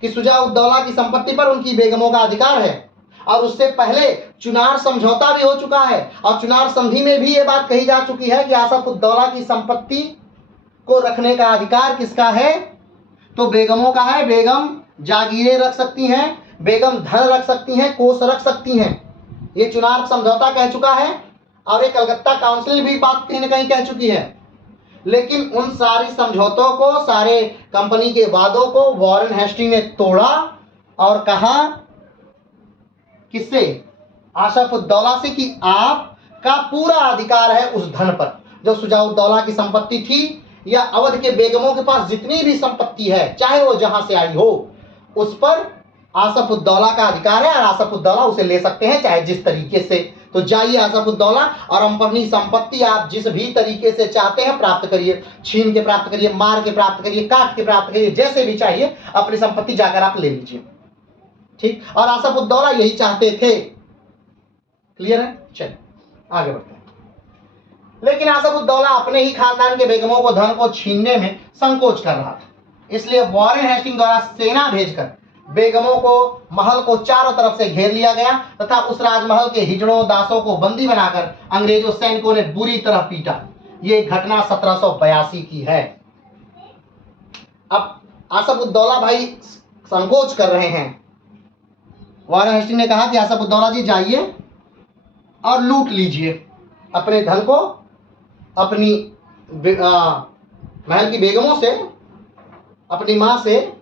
कि शुजा-उद-दौला की संपत्ति पर उनकी बेगमों का अधिकार है। और उससे पहले चुनार समझौता भी हो चुका है और चुनार संधि में भी ये बात कही जा चुकी है कि आसफुद्दौला की संपत्ति को रखने का अधिकार किसका है? तो बेगमों का है। बेगम जागीरें रख सकती हैं, बेगम धन रख सकती हैं, कोष रख सकती हैं। ये चुनार समझौता कह चुका है और ये कलकत्ता काउंसिल भी बात कहीं ना कहीं कह चुकी है। लेकिन उन सारी समझौतों को, सारे कंपनी के वादों को वॉरेन हेस्टिंग ने तोड़ा और कहा किससे? आसफुद्दौला से कि आपका पूरा अधिकार है उस धन पर। जो शुजा-उद-दौला की संपत्ति थी या अवध के बेगमों के पास जितनी भी संपत्ति है, चाहे वो जहां से आई हो, उस पर आसफुद्दौला का अधिकार है और आसफुद्दौला उसे ले सकते हैं चाहे जिस तरीके से। तो जाइए आसफुद्दौला और अपनी संपत्ति आप जिस भी तरीके से चाहते हैं प्राप्त करिए, छीन के प्राप्त करिए, मार के प्राप्त करिए, काट के प्राप्त करिए, जैसे भी चाहिए अपनी संपत्ति जाकर आप ले लीजिए। ठीक, और आसफुद्दौला यही चाहते थे। क्लियर है? चलिए आगे बढ़ते हैं। लेकिन आसफुद्दौला अपने ही खानदान के बेगमों को धन को छीनने में संकोच कर रहा था। इसलिए वॉरेन हेस्टिंग द्वारा सेना भेजकर बेगमों को महल को चारों तरफ से घेर लिया गया तथा उस राजमहल के हिजड़ों दासों को बंदी बनाकर अंग्रेजों सैनिकों ने बुरी तरह पीटा। ये घटना 1782 की है। अब आसफुद्दौला भाई संकोच कर रहे हैं। वॉरेन हेस्टिंग ने कहा कि आसफुद्दौला जी जाइए और लूट लीजिए अपने धन को, अपनी महल की बेगमों से, अपनी मां से,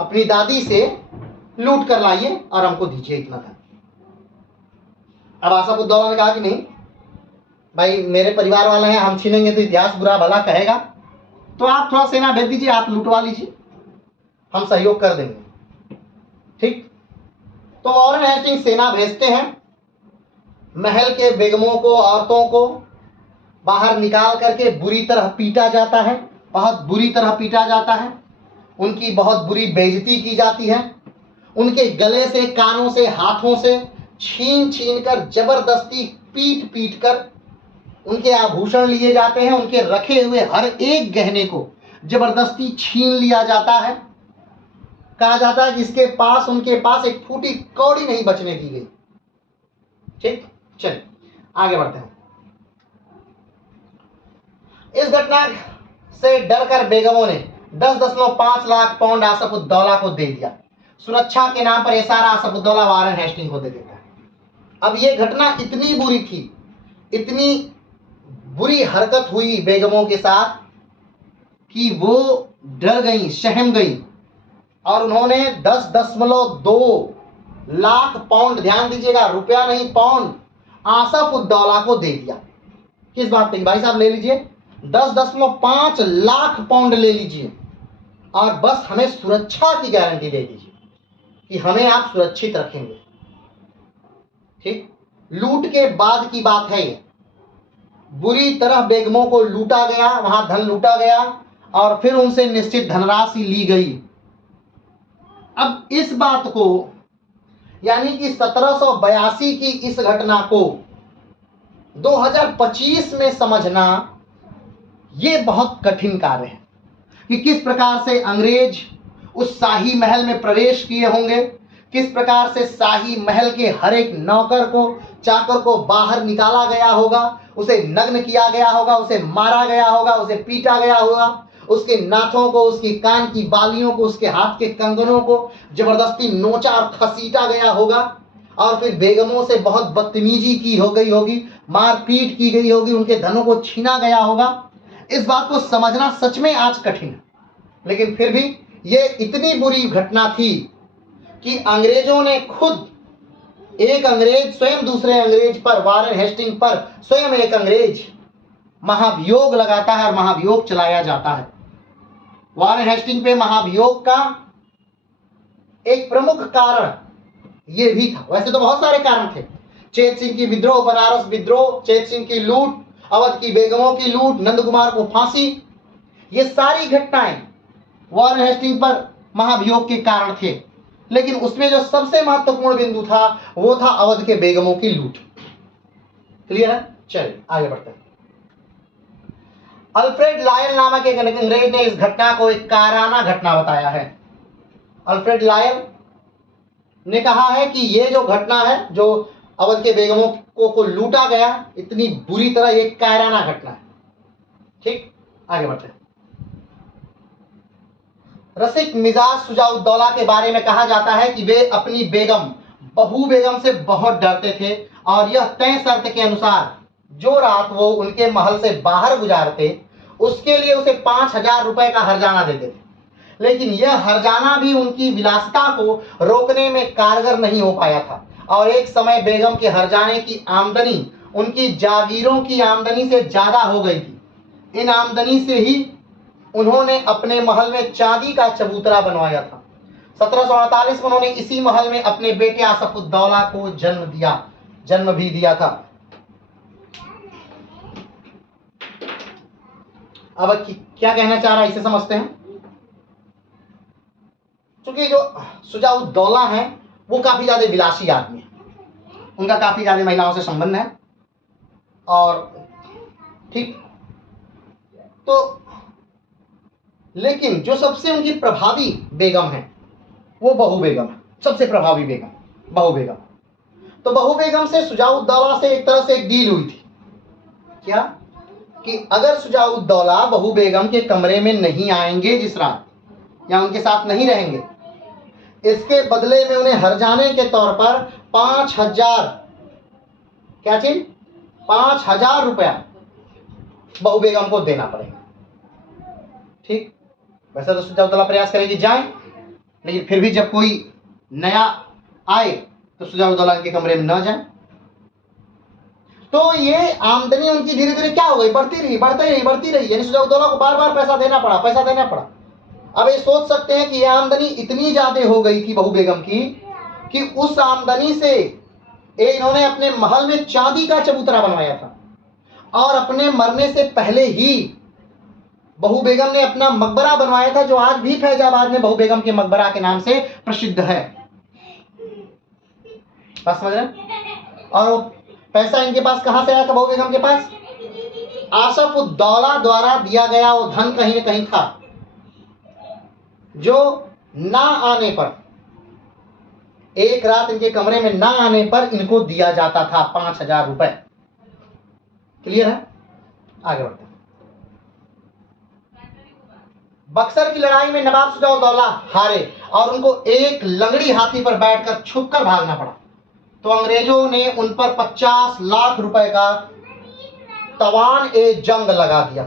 अपनी दादी से लूट कर लाइए और हमको दीजिए इतना धन। अब आसफुद्दौला ने कहा कि नहीं भाई, मेरे परिवार वाले हैं, हम छीनेंगे तो इतिहास बुरा भला कहेगा, तो आप थोड़ा सेना भेज दीजिए, आप लूटवा लीजिए, हम सहयोग कर देंगे। ठीक, तो वॉरेन हेस्टिंग सेना भेजते हैं, महल के बेगमों को, औरतों को बाहर निकाल करके बुरी तरह पीटा जाता है, बहुत बुरी तरह पीटा जाता है। उनकी बहुत बुरी बेइज्जती की जाती है। उनके गले से, कानों से, हाथों से छीन छीन कर, जबरदस्ती पीट पीट कर उनके आभूषण लिए जाते हैं। उनके रखे हुए हर एक गहने को जबरदस्ती छीन लिया जाता है। कहा जाता है कि इसके पास, उनके पास एक फूटी कौड़ी नहीं बचने दी गई। ठीक, चलिए आगे बढ़ते हैं। इस घटना से डरकर बेगमों ने 10.5 लाख पाउंड आसफुद्दौला को दे दिया। सुरक्षा के नाम पर यह सारा आसफुद्दौला वॉरेन हेस्टिंग को दे देता है। अब ये घटना इतनी बुरी थी, इतनी बुरी हरकत हुई बेगमों के साथ कि वो डर गई, सहम गई और उन्होंने 10.2 लाख पाउंड, ध्यान दीजिएगा, रुपया नहीं पाउंड, आसफुद्दौला को दे दिया। किस बात पे? भाई साहब ले लीजिए, 10.5 लाख पाउंड ले लीजिए और बस हमें सुरक्षा की गारंटी दे दीजिए कि हमें आप सुरक्षित रखेंगे। ठीक, लूट के बाद की बात है ये। बुरी तरह बेगमों को लूटा गया, वहां धन लूटा गया और फिर उनसे निश्चित धनराशि ली गई। अब इस बात को, यानी कि 1782 की इस घटना को 2025 में समझना ये बहुत कठिन कार्य है कि किस प्रकार से अंग्रेज उस शाही महल में प्रवेश किए होंगे, किस प्रकार से शाही महल के हर एक नौकर को, चाकर को बाहर निकाला गया होगा, उसे नग्न किया गया होगा, उसे मारा गया होगा, उसे पीटा गया होगा, उसके नाथों को, उसकी कान की बालियों को, उसके हाथ के कंगनों को जबरदस्ती नोचा और खसीटा गया होगा, और फिर बेगमों से बहुत बदतमीजी की हो गई होगी, मारपीट की गई होगी, उनके धनों को छीना गया होगा। इस बात को समझना सच में आज कठिन है, लेकिन फिर भी ये इतनी बुरी घटना थी कि अंग्रेजों ने खुद, एक अंग्रेज स्वयं दूसरे अंग्रेज पर, वारेन हेस्टिंग पर स्वयं एक अंग्रेज महाभियोग लगाता है और महाभियोग चलाया जाता है। वारेन हेस्टिंग पे महाभियोग का एक प्रमुख कारण ये भी था। वैसे तो बहुत सारे कारण थे, चेत सिंह की विद्रोह, बनारस विद्रोह, चेत सिंह की लूट, अवध की बेगमों की लूट, नंद कुमार को फांसी, ये सारी घटनाएं वारेन हेस्टिंग पर महाभियोग के कारण थे। लेकिन उसमें जो सबसे महत्वपूर्ण बिंदु था वो था अवध के बेगमों की लूट। क्लियर है? चलिए आगे बढ़ते हैं। अल्फ्रेड लायन नामक एक अंग्रेज ने इस घटना को एक कायराना घटना बताया है। अल्फ्रेड लायन ने कहा है कि ये जो घटना है, जो अवध के बेगमों को लूटा गया, इतनी बुरी तरह, ये कायराना घटना है। ठीक, आगे बढ़ते हैं। रसिक मिजाज शुजाउद्दौला के बारे में कहा जाता है कि वे अपनी बेगम, बहू बेगम से बहुत डरते थे और यह तय शर्त के अनुसार जो रात वो उनके महल से बाहर गुजारते उसके लिए उसे 5,000 रुपए का हर्जाना देते थे। लेकिन यह हर्जाना भी उनकी विलासिता को रोकने में कारगर नहीं हो पाया था और एक समय बेगम के हर्जाने की आमदनी उनकी जागीरों की आमदनी से ज्यादा हो गई थी। इन आमदनी से ही उन्होंने अपने महल में चांदी का चबूतरा बनवाया था। 1748 में उन्होंने इसी महल में अपने बेटे आसफुद्दौला को जन्म भी दिया था। अब क्या कहना चाह रहा है इसे समझते हैं। क्योंकि जो शुजाउद्दौला हैं वो काफी ज्यादा विलासी आदमी है, उनका काफी ज्यादा महिलाओं से संबंध है, और ठीक तो लेकिन जो सबसे उनकी प्रभावी बेगम है वो बहू बेगम है। सबसे प्रभावी बेगम बहू बेगम। तो बहू बेगम से शुजाउद्दौला से एक तरह से एक डील हुई थी। क्या? कि अगर शुजाउद्दौला बहू बेगम के कमरे में नहीं आएंगे जिस रात, या उनके साथ नहीं रहेंगे, इसके बदले में उन्हें हर्जाने के तौर पर 5,000, क्या चीज, 5,000 रुपया बहू बेगम को देना पड़ेगा। ठीक, वैसे तो शुजाउद्दौला प्रयास करेगी जाए, लेकिन फिर भी जब कोई नया आए तो शुजाउद्दौला के कमरे में न जाए। तो ये आमदनी उनकी धीरे धीरे क्या हो गई, बढ़ती रही, यानी शुजाउद्दौला को बार बार पैसा देना पड़ा। अब ये सोच सकते हैं कि ये आमदनी इतनी ज्यादा हो गई थी बहू बेगम की कि उस आमदनी से इन्होंने अपने महल में चांदी का चबूतरा बनवाया था, और अपने मरने से पहले ही बहू बेगम ने अपना मकबरा बनवाया था, जो आज भी फैजाबाद में बहू बेगम के मकबरा के नाम से प्रसिद्ध है। बस समझ रहे? और वो पैसा इनके पास कहां से आया था बहू बेगम के पास? आसफुद्दौला द्वारा दिया गया वो धन कहीं न कहीं था, जो ना आने पर, एक रात इनके कमरे में ना आने पर इनको दिया जाता था 5,000 रुपए। क्लियर है? आगे बढ़ते हैं। बक्सर की लड़ाई में नवाब शुजाउद्दौला हारे और उनको एक लंगड़ी हाथी पर बैठकर छुपकर भागना पड़ा। तो अंग्रेजों ने उन पर 50 लाख रुपए का तवान ए जंग लगा दिया।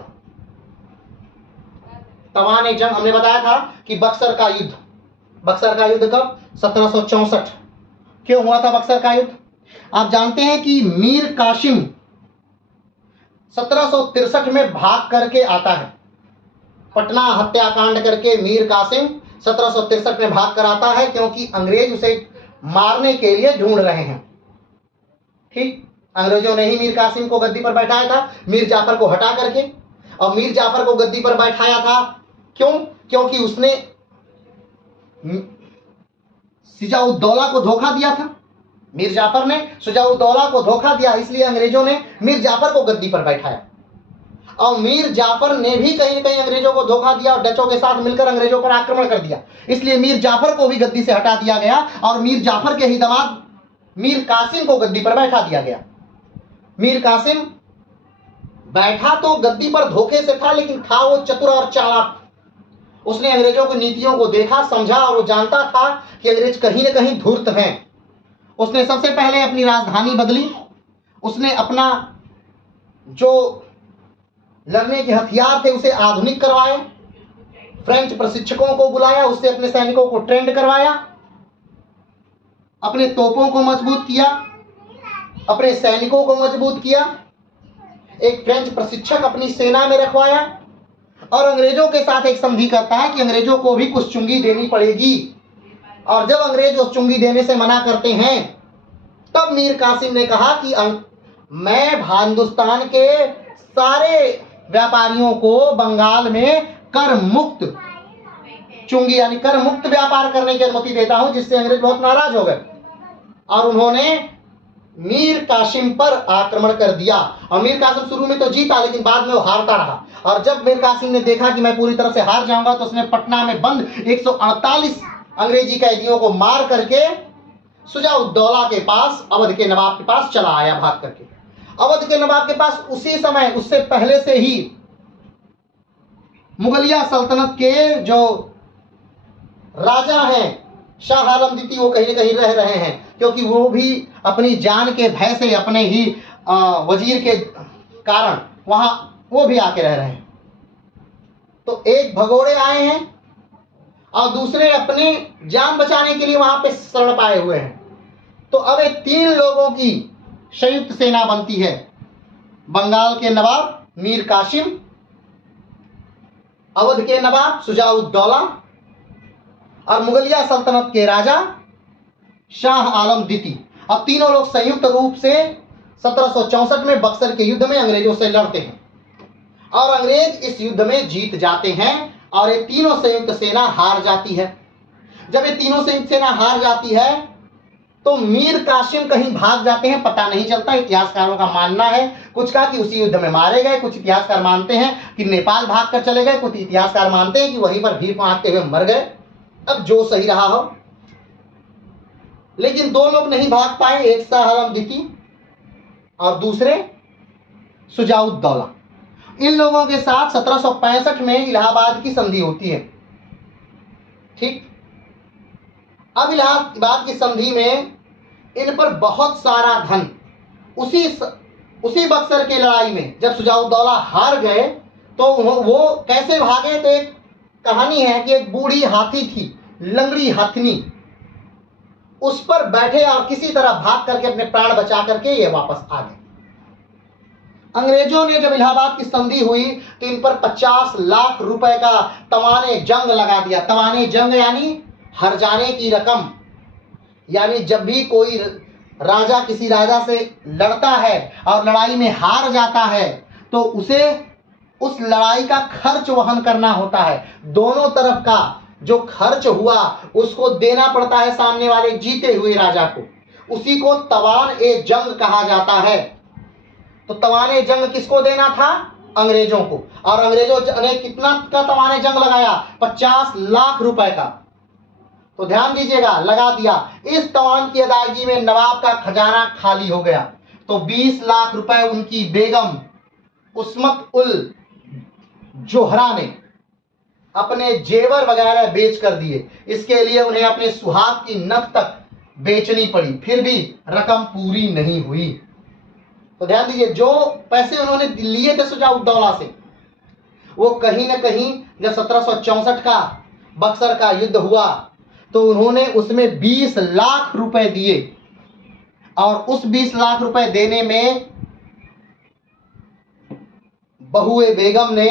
तवान ए जंग हमने बताया था कि बक्सर का युद्ध कब? 1764। क्यों हुआ था बक्सर का युद्ध? आप जानते हैं कि मीर कासिम 1763 में भाग करके आता है। पटना हत्याकांड करके मीर कासिम 1763 में भाग कर आता है, क्योंकि अंग्रेज उसे मारने के लिए ढूंढ रहे हैं। ठीक, अंग्रेजों ने ही मीर कासिम को गद्दी पर बैठाया था, मीर जाफर को हटा करके, और मीर जाफर को गद्दी पर बैठाया था क्यों? क्योंकि उसने शुजाउद्दौला को धोखा दिया था। मीर जाफर ने शुजाउद्दौला को धोखा दिया, इसलिए अंग्रेजों ने मीर जाफर को गद्दी पर बैठाया। और मीर जाफर ने भी कहीं न कहीं अंग्रेजों को धोखा दिया और डचों के साथ मिलकर अंग्रेजों पर आक्रमण कर दिया। इसलिए मीर जाफर को भी गद्दी से हटा दिया गया और मीर जाफर के ही दामाद मीर कासिम को गद्दी पर बैठा दिया गया। मीर कासिम बैठा तो गद्दी पर धोखे से था, लेकिन था वो चतुर और चालाक। उसने अंग्रेजों की नीतियों को देखा, समझा और वो जानता था कि अंग्रेज कहीं न कहीं धूर्त हैं। उसने सबसे पहले अपनी राजधानी बदली। उसने अपना जो लड़ने के हथियार थे उसे आधुनिक करवाए, फ्रेंच प्रशिक्षकों को बुलाया, उससे अपने सैनिकों को ट्रेंड करवाया, अपने तोपों को मजबूत किया, अपने सैनिकों को मजबूत किया, एक फ्रेंच प्रशिक्षक अपनी सेना में रखवाया और अंग्रेजों के साथ एक संधि करता है कि अंग्रेजों को भी कुछ चुंगी देनी पड़ेगी। और जब अंग्रेज उस चुंगी देने से मना करते हैं तब मीर कासिम ने कहा कि मैं हिंदुस्तान के सारे व्यापारियों को बंगाल में कर मुक्त चुंगी यानी कर मुक्त व्यापार करने की अनुमति देता हूं, जिससे अंग्रेज बहुत नाराज हो गए और उन्होंने मीर कासिम पर आक्रमण कर दिया। और मीर कासिम शुरू में तो जीता, लेकिन बाद में वो हारता रहा। और जब मीर कासिम ने देखा कि मैं पूरी तरह से हार जाऊंगा तो उसने पटना में बंद 148 अंग्रेजी कैदियों को मार करके सुजाउद्दौला के पास, अवध के नवाब के पास चला आया भाग करके। अवध के नवाब के पास उसी समय, उससे पहले से ही मुगलिया सल्तनत के जो राजा हैं शाह आलम द्वितीय, वो कहीं न कहीं रह रहे हैं, क्योंकि वो भी अपनी जान के भय से अपने ही वजीर के कारण वहां वो भी आके रह रहे हैं। तो एक भगोड़े आए हैं और दूसरे अपनी जान बचाने के लिए वहां पे शरण पाए हुए हैं। तो अब ये 3 लोगों की संयुक्त सेना बनती है। बंगाल के नवाब मीर कासिम, अवध के नवाब सुजाउद्दौला और मुगलिया सल्तनत के राजा शाह आलम द्वितीय। अब तीनों लोग संयुक्त रूप से 1764 में बक्सर के युद्ध में अंग्रेजों से लड़ते हैं और अंग्रेज इस युद्ध में जीत जाते हैं और ये तीनों संयुक्त सेना हार जाती है। जब ये तीनों संयुक्त सेना हार जाती है तो मीर कासिम कहीं भाग जाते हैं, पता नहीं चलता। इतिहासकारों का मानना है, कुछ कहा कि उसी युद्ध में मारे गए, कुछ इतिहासकार मानते हैं कि नेपाल भाग कर चले गए, कुछ इतिहासकार मानते हैं कि वहीं पर भीख मांगते हुए मर गए। अब जो सही रहा हो, लेकिन 2 लोग नहीं भाग पाए, एक शाह आलम द्वितीय और दूसरे सुजाउद्दौला। इन लोगों के साथ 1765 में इलाहाबाद की संधि होती है। ठीक, अब इलाहाबाद की संधि में इन पर बहुत सारा धन, उसी बक्सर के लड़ाई में जब सुजाउद्दौला हार गए तो वो कैसे भागे, तो एक कहानी है कि एक बूढ़ी हाथी थी, लंगड़ी हाथनी, उस पर बैठे और किसी तरह भाग करके अपने प्राण बचा करके ये वापस आ गए। अंग्रेजों ने जब इलाहाबाद की संधि हुई तो इन पर 50 लाख रुपए का तवाने जंग लगा दिया। तवाने जंग यानी हर जाने की रकम, यानी जब भी कोई राजा किसी राजा से लड़ता है और लड़ाई में हार जाता है तो उसे उस लड़ाई का खर्च वहन करना होता है। दोनों तरफ का जो खर्च हुआ उसको देना पड़ता है सामने वाले जीते हुए राजा को। उसी को तवान ए जंग कहा जाता है। तो तवाने जंग किसको देना था? अंग्रेजों को। और अंग्रेजों ने कितना का तवाने जंग लगाया? 50 लाख रुपए का। तो ध्यान दीजिएगा, लगा दिया। इस तवान की अदायगी में नवाब का खजाना खाली हो गया। तो 20 लाख रुपए उनकी बेगम उस्मत उल जोहरा ने अपने जेवर वगैरह बेच कर दिए। इसके लिए उन्हें अपने सुहाग की नथ तक बेचनी पड़ी, फिर भी रकम पूरी नहीं हुई। तो ध्यान दीजिए, जो पैसे उन्होंने लिए थे सुजाउद्दौला से, वो कहीं ना कहीं जब 1764 का बक्सर का युद्ध हुआ तो उन्होंने उसमें 20 लाख रुपए दिए। और उस 20 लाख रुपए देने में बहुए बेगम ने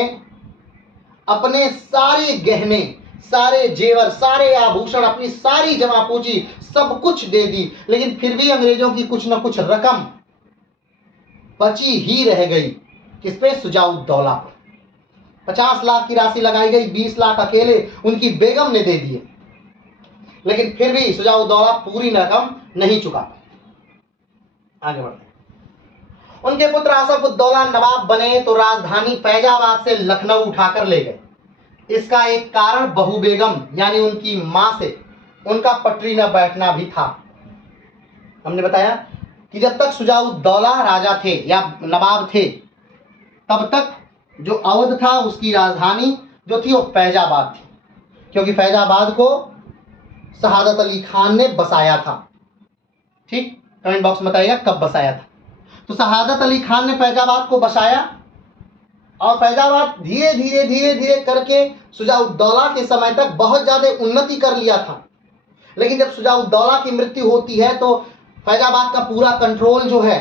अपने सारे गहने, सारे जेवर, सारे आभूषण, अपनी सारी जमा पूंजी सब कुछ दे दी। लेकिन फिर भी अंग्रेजों की कुछ न कुछ रकम बची ही रह गई। किस पे? सुजाउद्दौला पर। 50 लाख की राशि लगाई गई, 20 लाख अकेले उनकी बेगम ने दे दिए। लेकिन फिर भी सुजाउद्दौला पूरी रकम नहीं चुका पाए। आगे बढ़ते हैं। उनके पुत्र आसफ उद्दौला नवाब बने तो राजधानी फैजाबाद से लखनऊ उठाकर ले गए। इसका एक कारण बहू बेगम यानी उनकी मां से उनका पटरी न बैठना भी था। हमने बताया कि जब तक शुजाउद्दौला राजा थे या नवाब थे, तब तक जो अवध था उसकी राजधानी जो थी वो फैजाबाद थी, क्योंकि फैजाबाद को शहादत अली खान ने बसाया था। ठीक, कमेंट बॉक्स में बताइएगा कब बसाया था। तो शहादत अली खान ने फैजाबाद को बसाया और फैजाबाद धीरे धीरे धीरे धीरे करके शुजाउद्दौला के समय तक बहुत ज्यादा उन्नति कर लिया था। लेकिन जब शुजाउद्दौला की मृत्यु होती है तो फैजाबाद का पूरा कंट्रोल जो है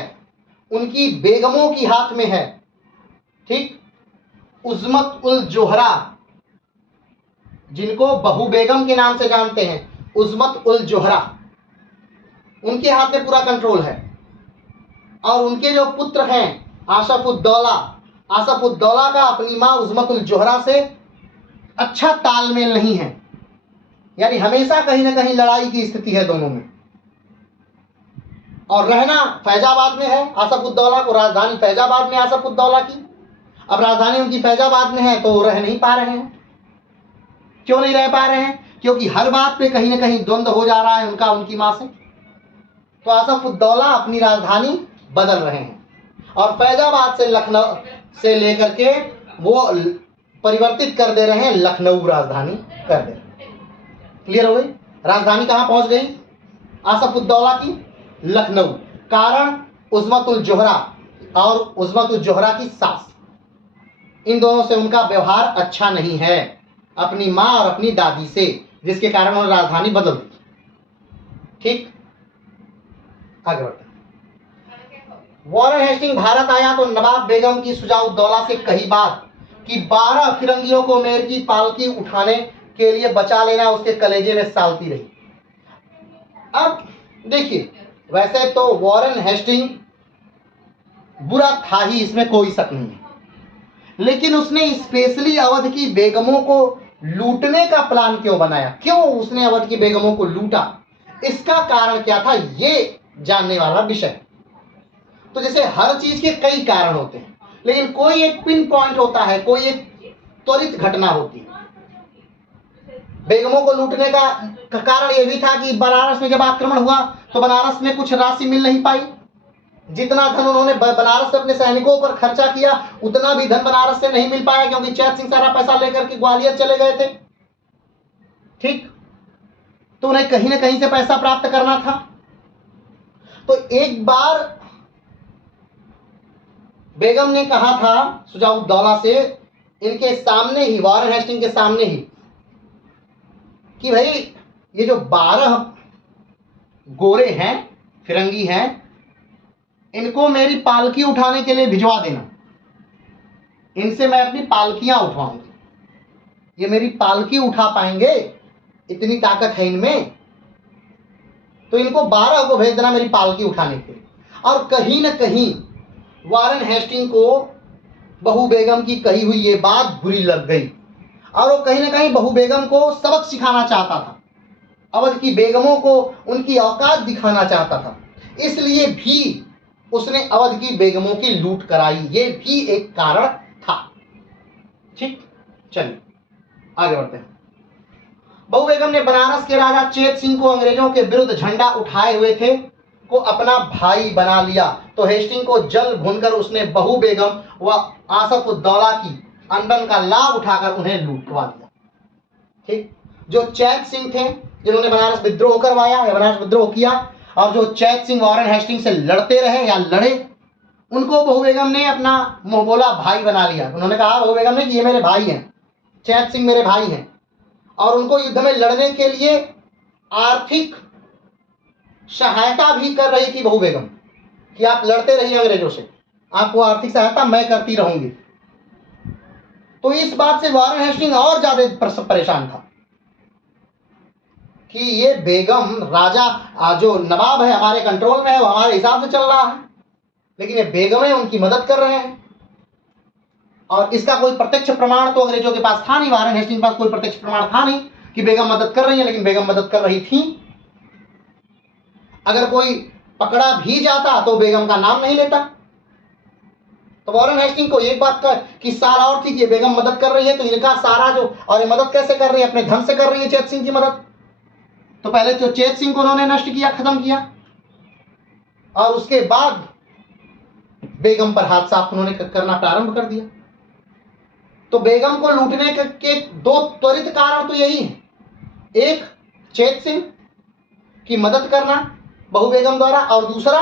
उनकी बेगमों की हाथ में है। ठीक, उज़्मत उल जोहरा, जिनको बहू बेगम के नाम से जानते हैं, उज़्मत उल जोहरा, उनके हाथ में पूरा कंट्रोल है। और उनके जो पुत्र हैं आसफ उद्दौला, आसफ उद्दौला का अपनी मां उज़्मत उल जोहरा से अच्छा तालमेल नहीं है, यानी हमेशा कहीं ना कहीं लड़ाई की स्थिति है दोनों में। और रहना फैजाबाद में है, आसफ उद्दौला को राजधानी फैजाबाद में आसफ उद्दौला की। अब राजधानी उनकी फैजाबाद में है तो रह नहीं पा रहे हैं। क्यों नहीं रह पा रहे हैं? क्योंकि हर बात पे कहीं ना कहीं द्वंद्व हो जा रहा है उनका उनकी मां से। तो आसफ उद्दौला अपनी राजधानी बदल रहे हैं और फैजाबाद से लखनऊ से लेकर के वो परिवर्तित कर दे रहे हैं, लखनऊ राजधानी कर दे रहे हैं। क्लियर हो गई? राजधानी कहां पहुंच गई आसफ उद्दौला की? लखनऊ। कारण उज़्मत उल जोहरा और उज़्मत उल जोहरा की सास, इन दोनों से उनका व्यवहार अच्छा नहीं है अपनी मां और अपनी दादी से, जिसके कारण उन्होंने राजधानी बदल दी। ठीक, आगे बढ़ते हैं। वॉरेन हेस्टिंग भारत आया तो नवाब बेगम की शुजाउद्दौला से कही बात कि 12 फिरंगियों को मेयर की पालकी उठाने के लिए बचा लेना उसके कलेजे में सालती रही। अब देखिए, वैसे तो वॉरेन हेस्टिंग बुरा था ही, इसमें कोई शक नहीं है, लेकिन उसने स्पेशली अवध की बेगमों को लूटने का प्लान क्यों बनाया? क्यों उसने अवध की बेगमों को लूटा? इसका कारण क्या था, ये जानने वाला विषय। तो जैसे हर चीज के कई कारण होते हैं, लेकिन कोई एक पिन पॉइंट होता है, कोई एक त्वरित घटना होती है। बेगमों को लूटने का कारण यह भी था कि बनारस में जब आक्रमण हुआ तो बनारस में कुछ राशि मिल नहीं पाई। जितना धन उन्होंने बनारस से अपने सैनिकों पर खर्चा किया उतना भी धन बनारस से नहीं मिल पाया, क्योंकि चैत सिंह सारा पैसा लेकर के ग्वालियर चले गए थे। ठीक, तो उन्हें कहीं ना कहीं से पैसा प्राप्त करना था। तो एक बार बेगम ने कहा था शुजाउद्दौला से, इनके सामने ही, वॉरेन हेस्टिंग के सामने ही, कि भाई ये जो 12 गोरे हैं, फिरंगी हैं, इनको मेरी पालकी उठाने के लिए भिजवा देना। इनसे मैं अपनी पालकियां उठवाऊंगी, ये मेरी पालकी उठा पाएंगे, इतनी ताकत है इनमें, तो इनको 12 को भेज देना मेरी पालकी उठाने के लिए। और कहीं ना कहीं वॉरेन हेस्टिंग को बहू बेगम की कही हुई ये बात बुरी लग गई और वो कहीं ना कहीं बहू बेगम को सबक सिखाना चाहता था, अवध की बेगमों को उनकी औकात दिखाना चाहता था, इसलिए भी उसने अवध की बेगमों की लूट कराई। ये भी एक कारण था। ठीक, चलिए आगे बढ़ते हैं। बहू बेगम ने बनारस के राजा चेत सिंह को अंग्रेजों के विरुद्ध झंडा उठाए हुए थे को अपना भाई बना लिया, तो हेस्टिंग को जल भूनकर उसने बहू बेगम व आसफ उद्दौला की अनबन का लाभ उठाकर उन्हें लूटवा दिया। ठीक, जो चैत सिंह थे जिन्होंने बनारस विद्रोह करवाया या बनारस विद्रोह किया, और जो चैत सिंह वॉरेन हेस्टिंग से लड़ते रहे या लड़े, उनको बहू बेगम ने अपना मुंह बोला भाई बना लिया। उन्होंने कहा बहू बेगम ने कि ये मेरे भाई हैं, चैत सिंह मेरे भाई हैं, और उनको युद्ध में लड़ने के लिए आर्थिक सहायता भी कर रही थी बहू बेगम कि आप लड़ते रहिए अंग्रेजों से, आपको आर्थिक सहायता मैं करती रहूंगी। तो इस बात से वॉरेन हेस्टिंग और ज्यादा परेशान था कि ये बेगम, राजा जो नवाब है हमारे कंट्रोल में है, वो हमारे हिसाब से चल रहा है, लेकिन ये बेगमें उनकी मदद कर रहे हैं। और इसका कोई प्रत्यक्ष प्रमाण तो अंग्रेजों के पास था नहीं, वॉरेन हेस्टिंग के पास कोई प्रत्यक्ष प्रमाण था नहीं कि बेगम मदद कर रही है, लेकिन बेगम मदद कर रही थी। अगर कोई पकड़ा भी जाता तो बेगम का नाम नहीं लेता, तो वॉरेन हेस्टिंग को एक बात का कि साल और थी कि बेगम मदद कर रही है, तो इनका सारा जो, और ये मदद कैसे कर रही है, अपने धन से कर रही है चेत सिंह की मदद। तो पहले तो चेत सिंह को उन्होंने नष्ट किया, खत्म किया, और उसके बाद बेगम पर हाथ साफ उन्होंने करना प्रारंभ कर दिया। तो बेगम को लूटने के दो त्वरित कारण तो यही है, एक चेत सिंह की मदद करना बहू बेगम द्वारा, और दूसरा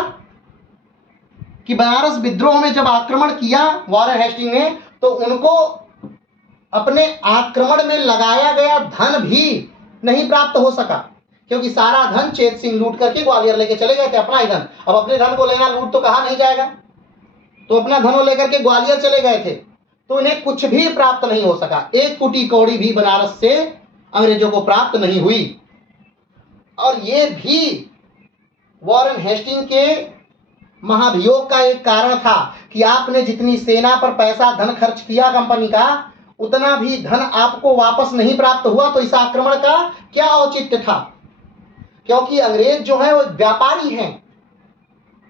कि बनारस विद्रोह में जब आक्रमण किया वॉरेन हेस्टिंग ने, तो उनको अपने आक्रमण में लगाया गया धन भी नहीं प्राप्त हो सका, क्योंकि सारा धन चेत सिंह लूट करके ग्वालियर लेके चले गए थे, अपना ही धन। अब अपने धन को लेना लूट तो कहा नहीं जाएगा, तो अपना धन लेकर के ग्वालियर चले गए थे, तो इन्हें कुछ भी प्राप्त नहीं हो सका। एक कुटी कौड़ी भी बनारस से अंग्रेजों को प्राप्त नहीं हुई। और ये भी वॉरेन हेस्टिंग के महाभियोग का एक कारण था कि आपने जितनी सेना पर पैसा धन खर्च किया कंपनी का, उतना भी धन आपको वापस नहीं प्राप्त हुआ। तो इस आक्रमण का क्या औचित्य था, क्योंकि अंग्रेज जो है वो व्यापारी हैं,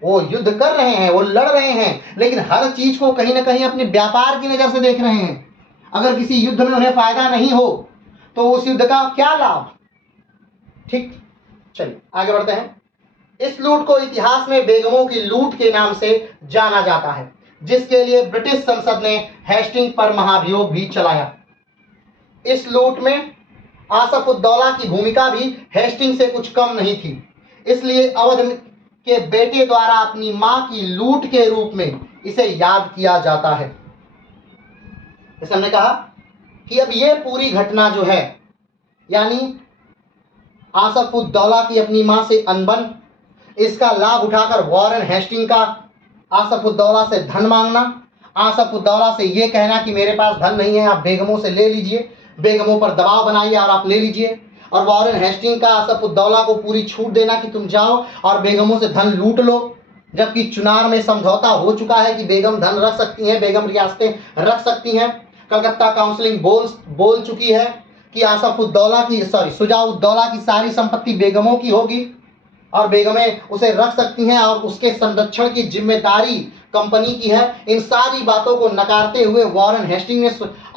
वो युद्ध कर रहे हैं, वो लड़ रहे हैं, लेकिन हर चीज को कहीं ना कहीं अपने व्यापार की नजर से देख रहे हैं। अगर किसी युद्ध में उन्हें फायदा नहीं हो तो उस युद्ध का क्या लाभ। ठीक, चलिए आगे बढ़ते हैं। इस लूट को इतिहास में बेगमों की लूट के नाम से जाना जाता है, जिसके लिए ब्रिटिश संसद ने हेस्टिंग पर महाभियोग भी चलाया। इस लूट में आसफ उद्दौला की भूमिका भी हेस्टिंग से कुछ कम नहीं थी, इसलिए अवध के बेटे द्वारा अपनी मां की लूट के रूप में इसे याद किया जाता है। जैसे हमने कहा कि अब ये पूरी घटना जो है, यानी आसफ उद्दौला की अपनी मां से अनबन, इसका लाभ उठाकर वॉरेन हेस्टिंग का आसफ उद्दौला से धन मांगना, आसफ उद्दौला से ये कहना कि मेरे पास धन नहीं है, आप बेगमों से ले लीजिए, बेगमों पर दबाव बनाइए और आप ले लीजिए, और वॉरेन हेस्टिंग का आसफ उद्दौला को पूरी छूट देना कि तुम जाओ और बेगमों से धन लूट लो, जबकि चुनार में समझौता हो चुका है कि बेगम धन रख सकती हैं, बेगम रियासतें रख सकती हैं। कलकत्ता काउंसिलिंग बोल चुकी है कि आसफ उद्दौला की शुजा उद्दौला की सारी संपत्ति बेगमों की होगी और बेगमें उसे रख सकती हैं और उसके संरक्षण की जिम्मेदारी कंपनी की है। इन सारी बातों को नकारते हुए वॉरेन हेस्टिंग ने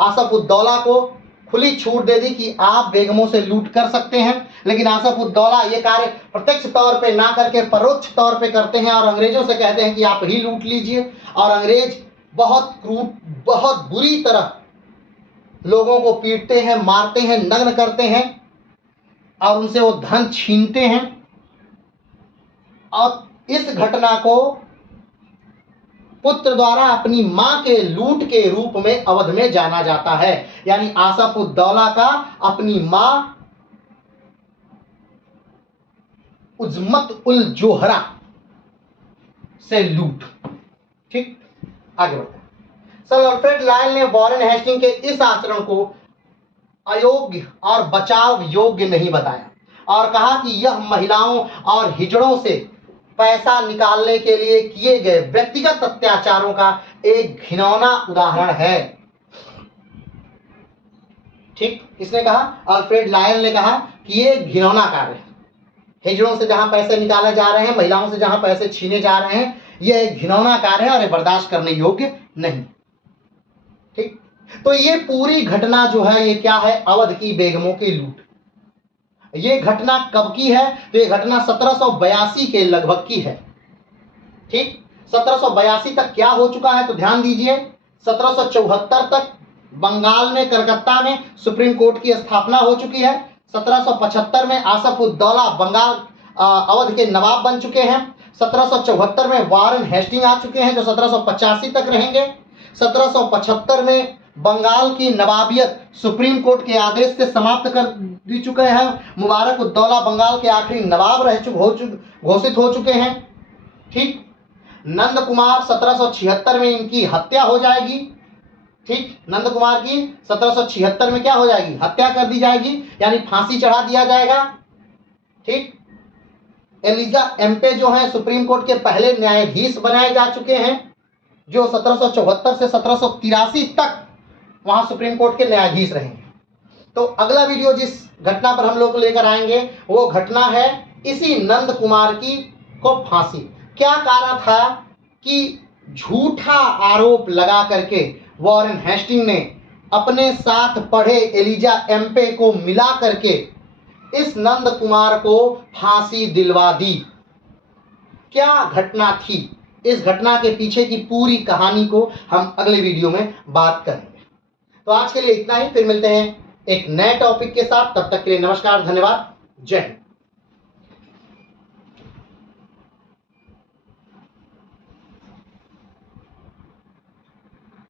आसफ उद्दौला को खुली छूट दे दी कि आप बेगमों से लूट कर सकते हैं, लेकिन आसफ उद्दौला ये कार्य प्रत्यक्ष तौर पे ना करके परोक्ष तौर पे करते हैं और अंग्रेजों से कहते हैं कि आप ही लूट लीजिए। और अंग्रेज बहुत क्रूर, बहुत बुरी तरह लोगों को पीटते हैं, मारते हैं, नग्न करते हैं और उनसे वो धन छीनते हैं। और इस घटना को पुत्र द्वारा अपनी मां के लूट के रूप में अवध में जाना जाता है, यानी आसफ उद्दौला का अपनी मां उजमत उल जोहरा से लूट। ठीक, आगे बढ़ते हैं। सर अल्फ्रेड लायल ने वॉरेन हेस्टिंग के इस आचरण को अयोग्य और बचाव योग्य नहीं बताया और कहा कि यह महिलाओं और हिजड़ों से पैसा निकालने के लिए किए गए व्यक्तिगत अत्याचारों का एक घिनौना उदाहरण है। ठीक, किसने कहा? अल्फ्रेड लायल ने कहा कि ये घिनौना कार्य है। हिजड़ों से जहां पैसे निकाले जा रहे हैं, महिलाओं से जहां पैसे छीने जा रहे हैं, यह एक घिनौना कार्य है और ये बर्दाश्त करने योग्य नहीं। ठीक, तो ये पूरी घटना जो है ये क्या है? अवध की बेगमों की लूट। ये घटना कब की है? तो ये घटना 1782 के लगभग की है। ठीक, 1782 तक क्या हो चुका है तो ध्यान दीजिए। 1774 तक बंगाल में कलकत्ता में सुप्रीम कोर्ट की स्थापना हो चुकी है। 1775 में आसफ उद्दौला बंगाल अवध के नवाब बन चुके हैं। 1774 में वॉरेन हेस्टिंग आ चुके हैं जो 1785 तक रहेंगे। 1775 में बंगाल की नवाबियत सुप्रीम कोर्ट के आदेश से समाप्त कर दी चुके हैं। मुबारक उद्दौला बंगाल के आखिरी नवाब घोषित हो चुके हैं। ठीक, नंद कुमार 1776 में इनकी हत्या हो जाएगी। ठीक, नंद कुमार की 1776 में क्या हो जाएगी? हत्या कर दी जाएगी, यानी फांसी चढ़ा दिया जाएगा। ठीक, एलिजा एम्पे जो है सुप्रीम कोर्ट के पहले न्यायाधीश बनाए जा चुके हैं, जो 1774 से 1783 तक वहां सुप्रीम कोर्ट के न्यायाधीश रहेंगे। तो अगला वीडियो जिस घटना पर हम लोग लेकर आएंगे वो घटना है इसी नंद कुमार की को फांसी। क्या कारण था कि झूठा आरोप लगा करके वॉरेन हेस्टिंग ने अपने साथ पढ़े एलिजा एम्पे को मिला करके इस नंद कुमार को फांसी दिलवा दी। क्या घटना थी, इस घटना के पीछे की पूरी कहानी को हम अगले वीडियो में बात करेंगे। तो आज के लिए इतना ही, फिर मिलते हैं एक नए टॉपिक के साथ। तब तक के लिए नमस्कार, धन्यवाद, जय हिंद।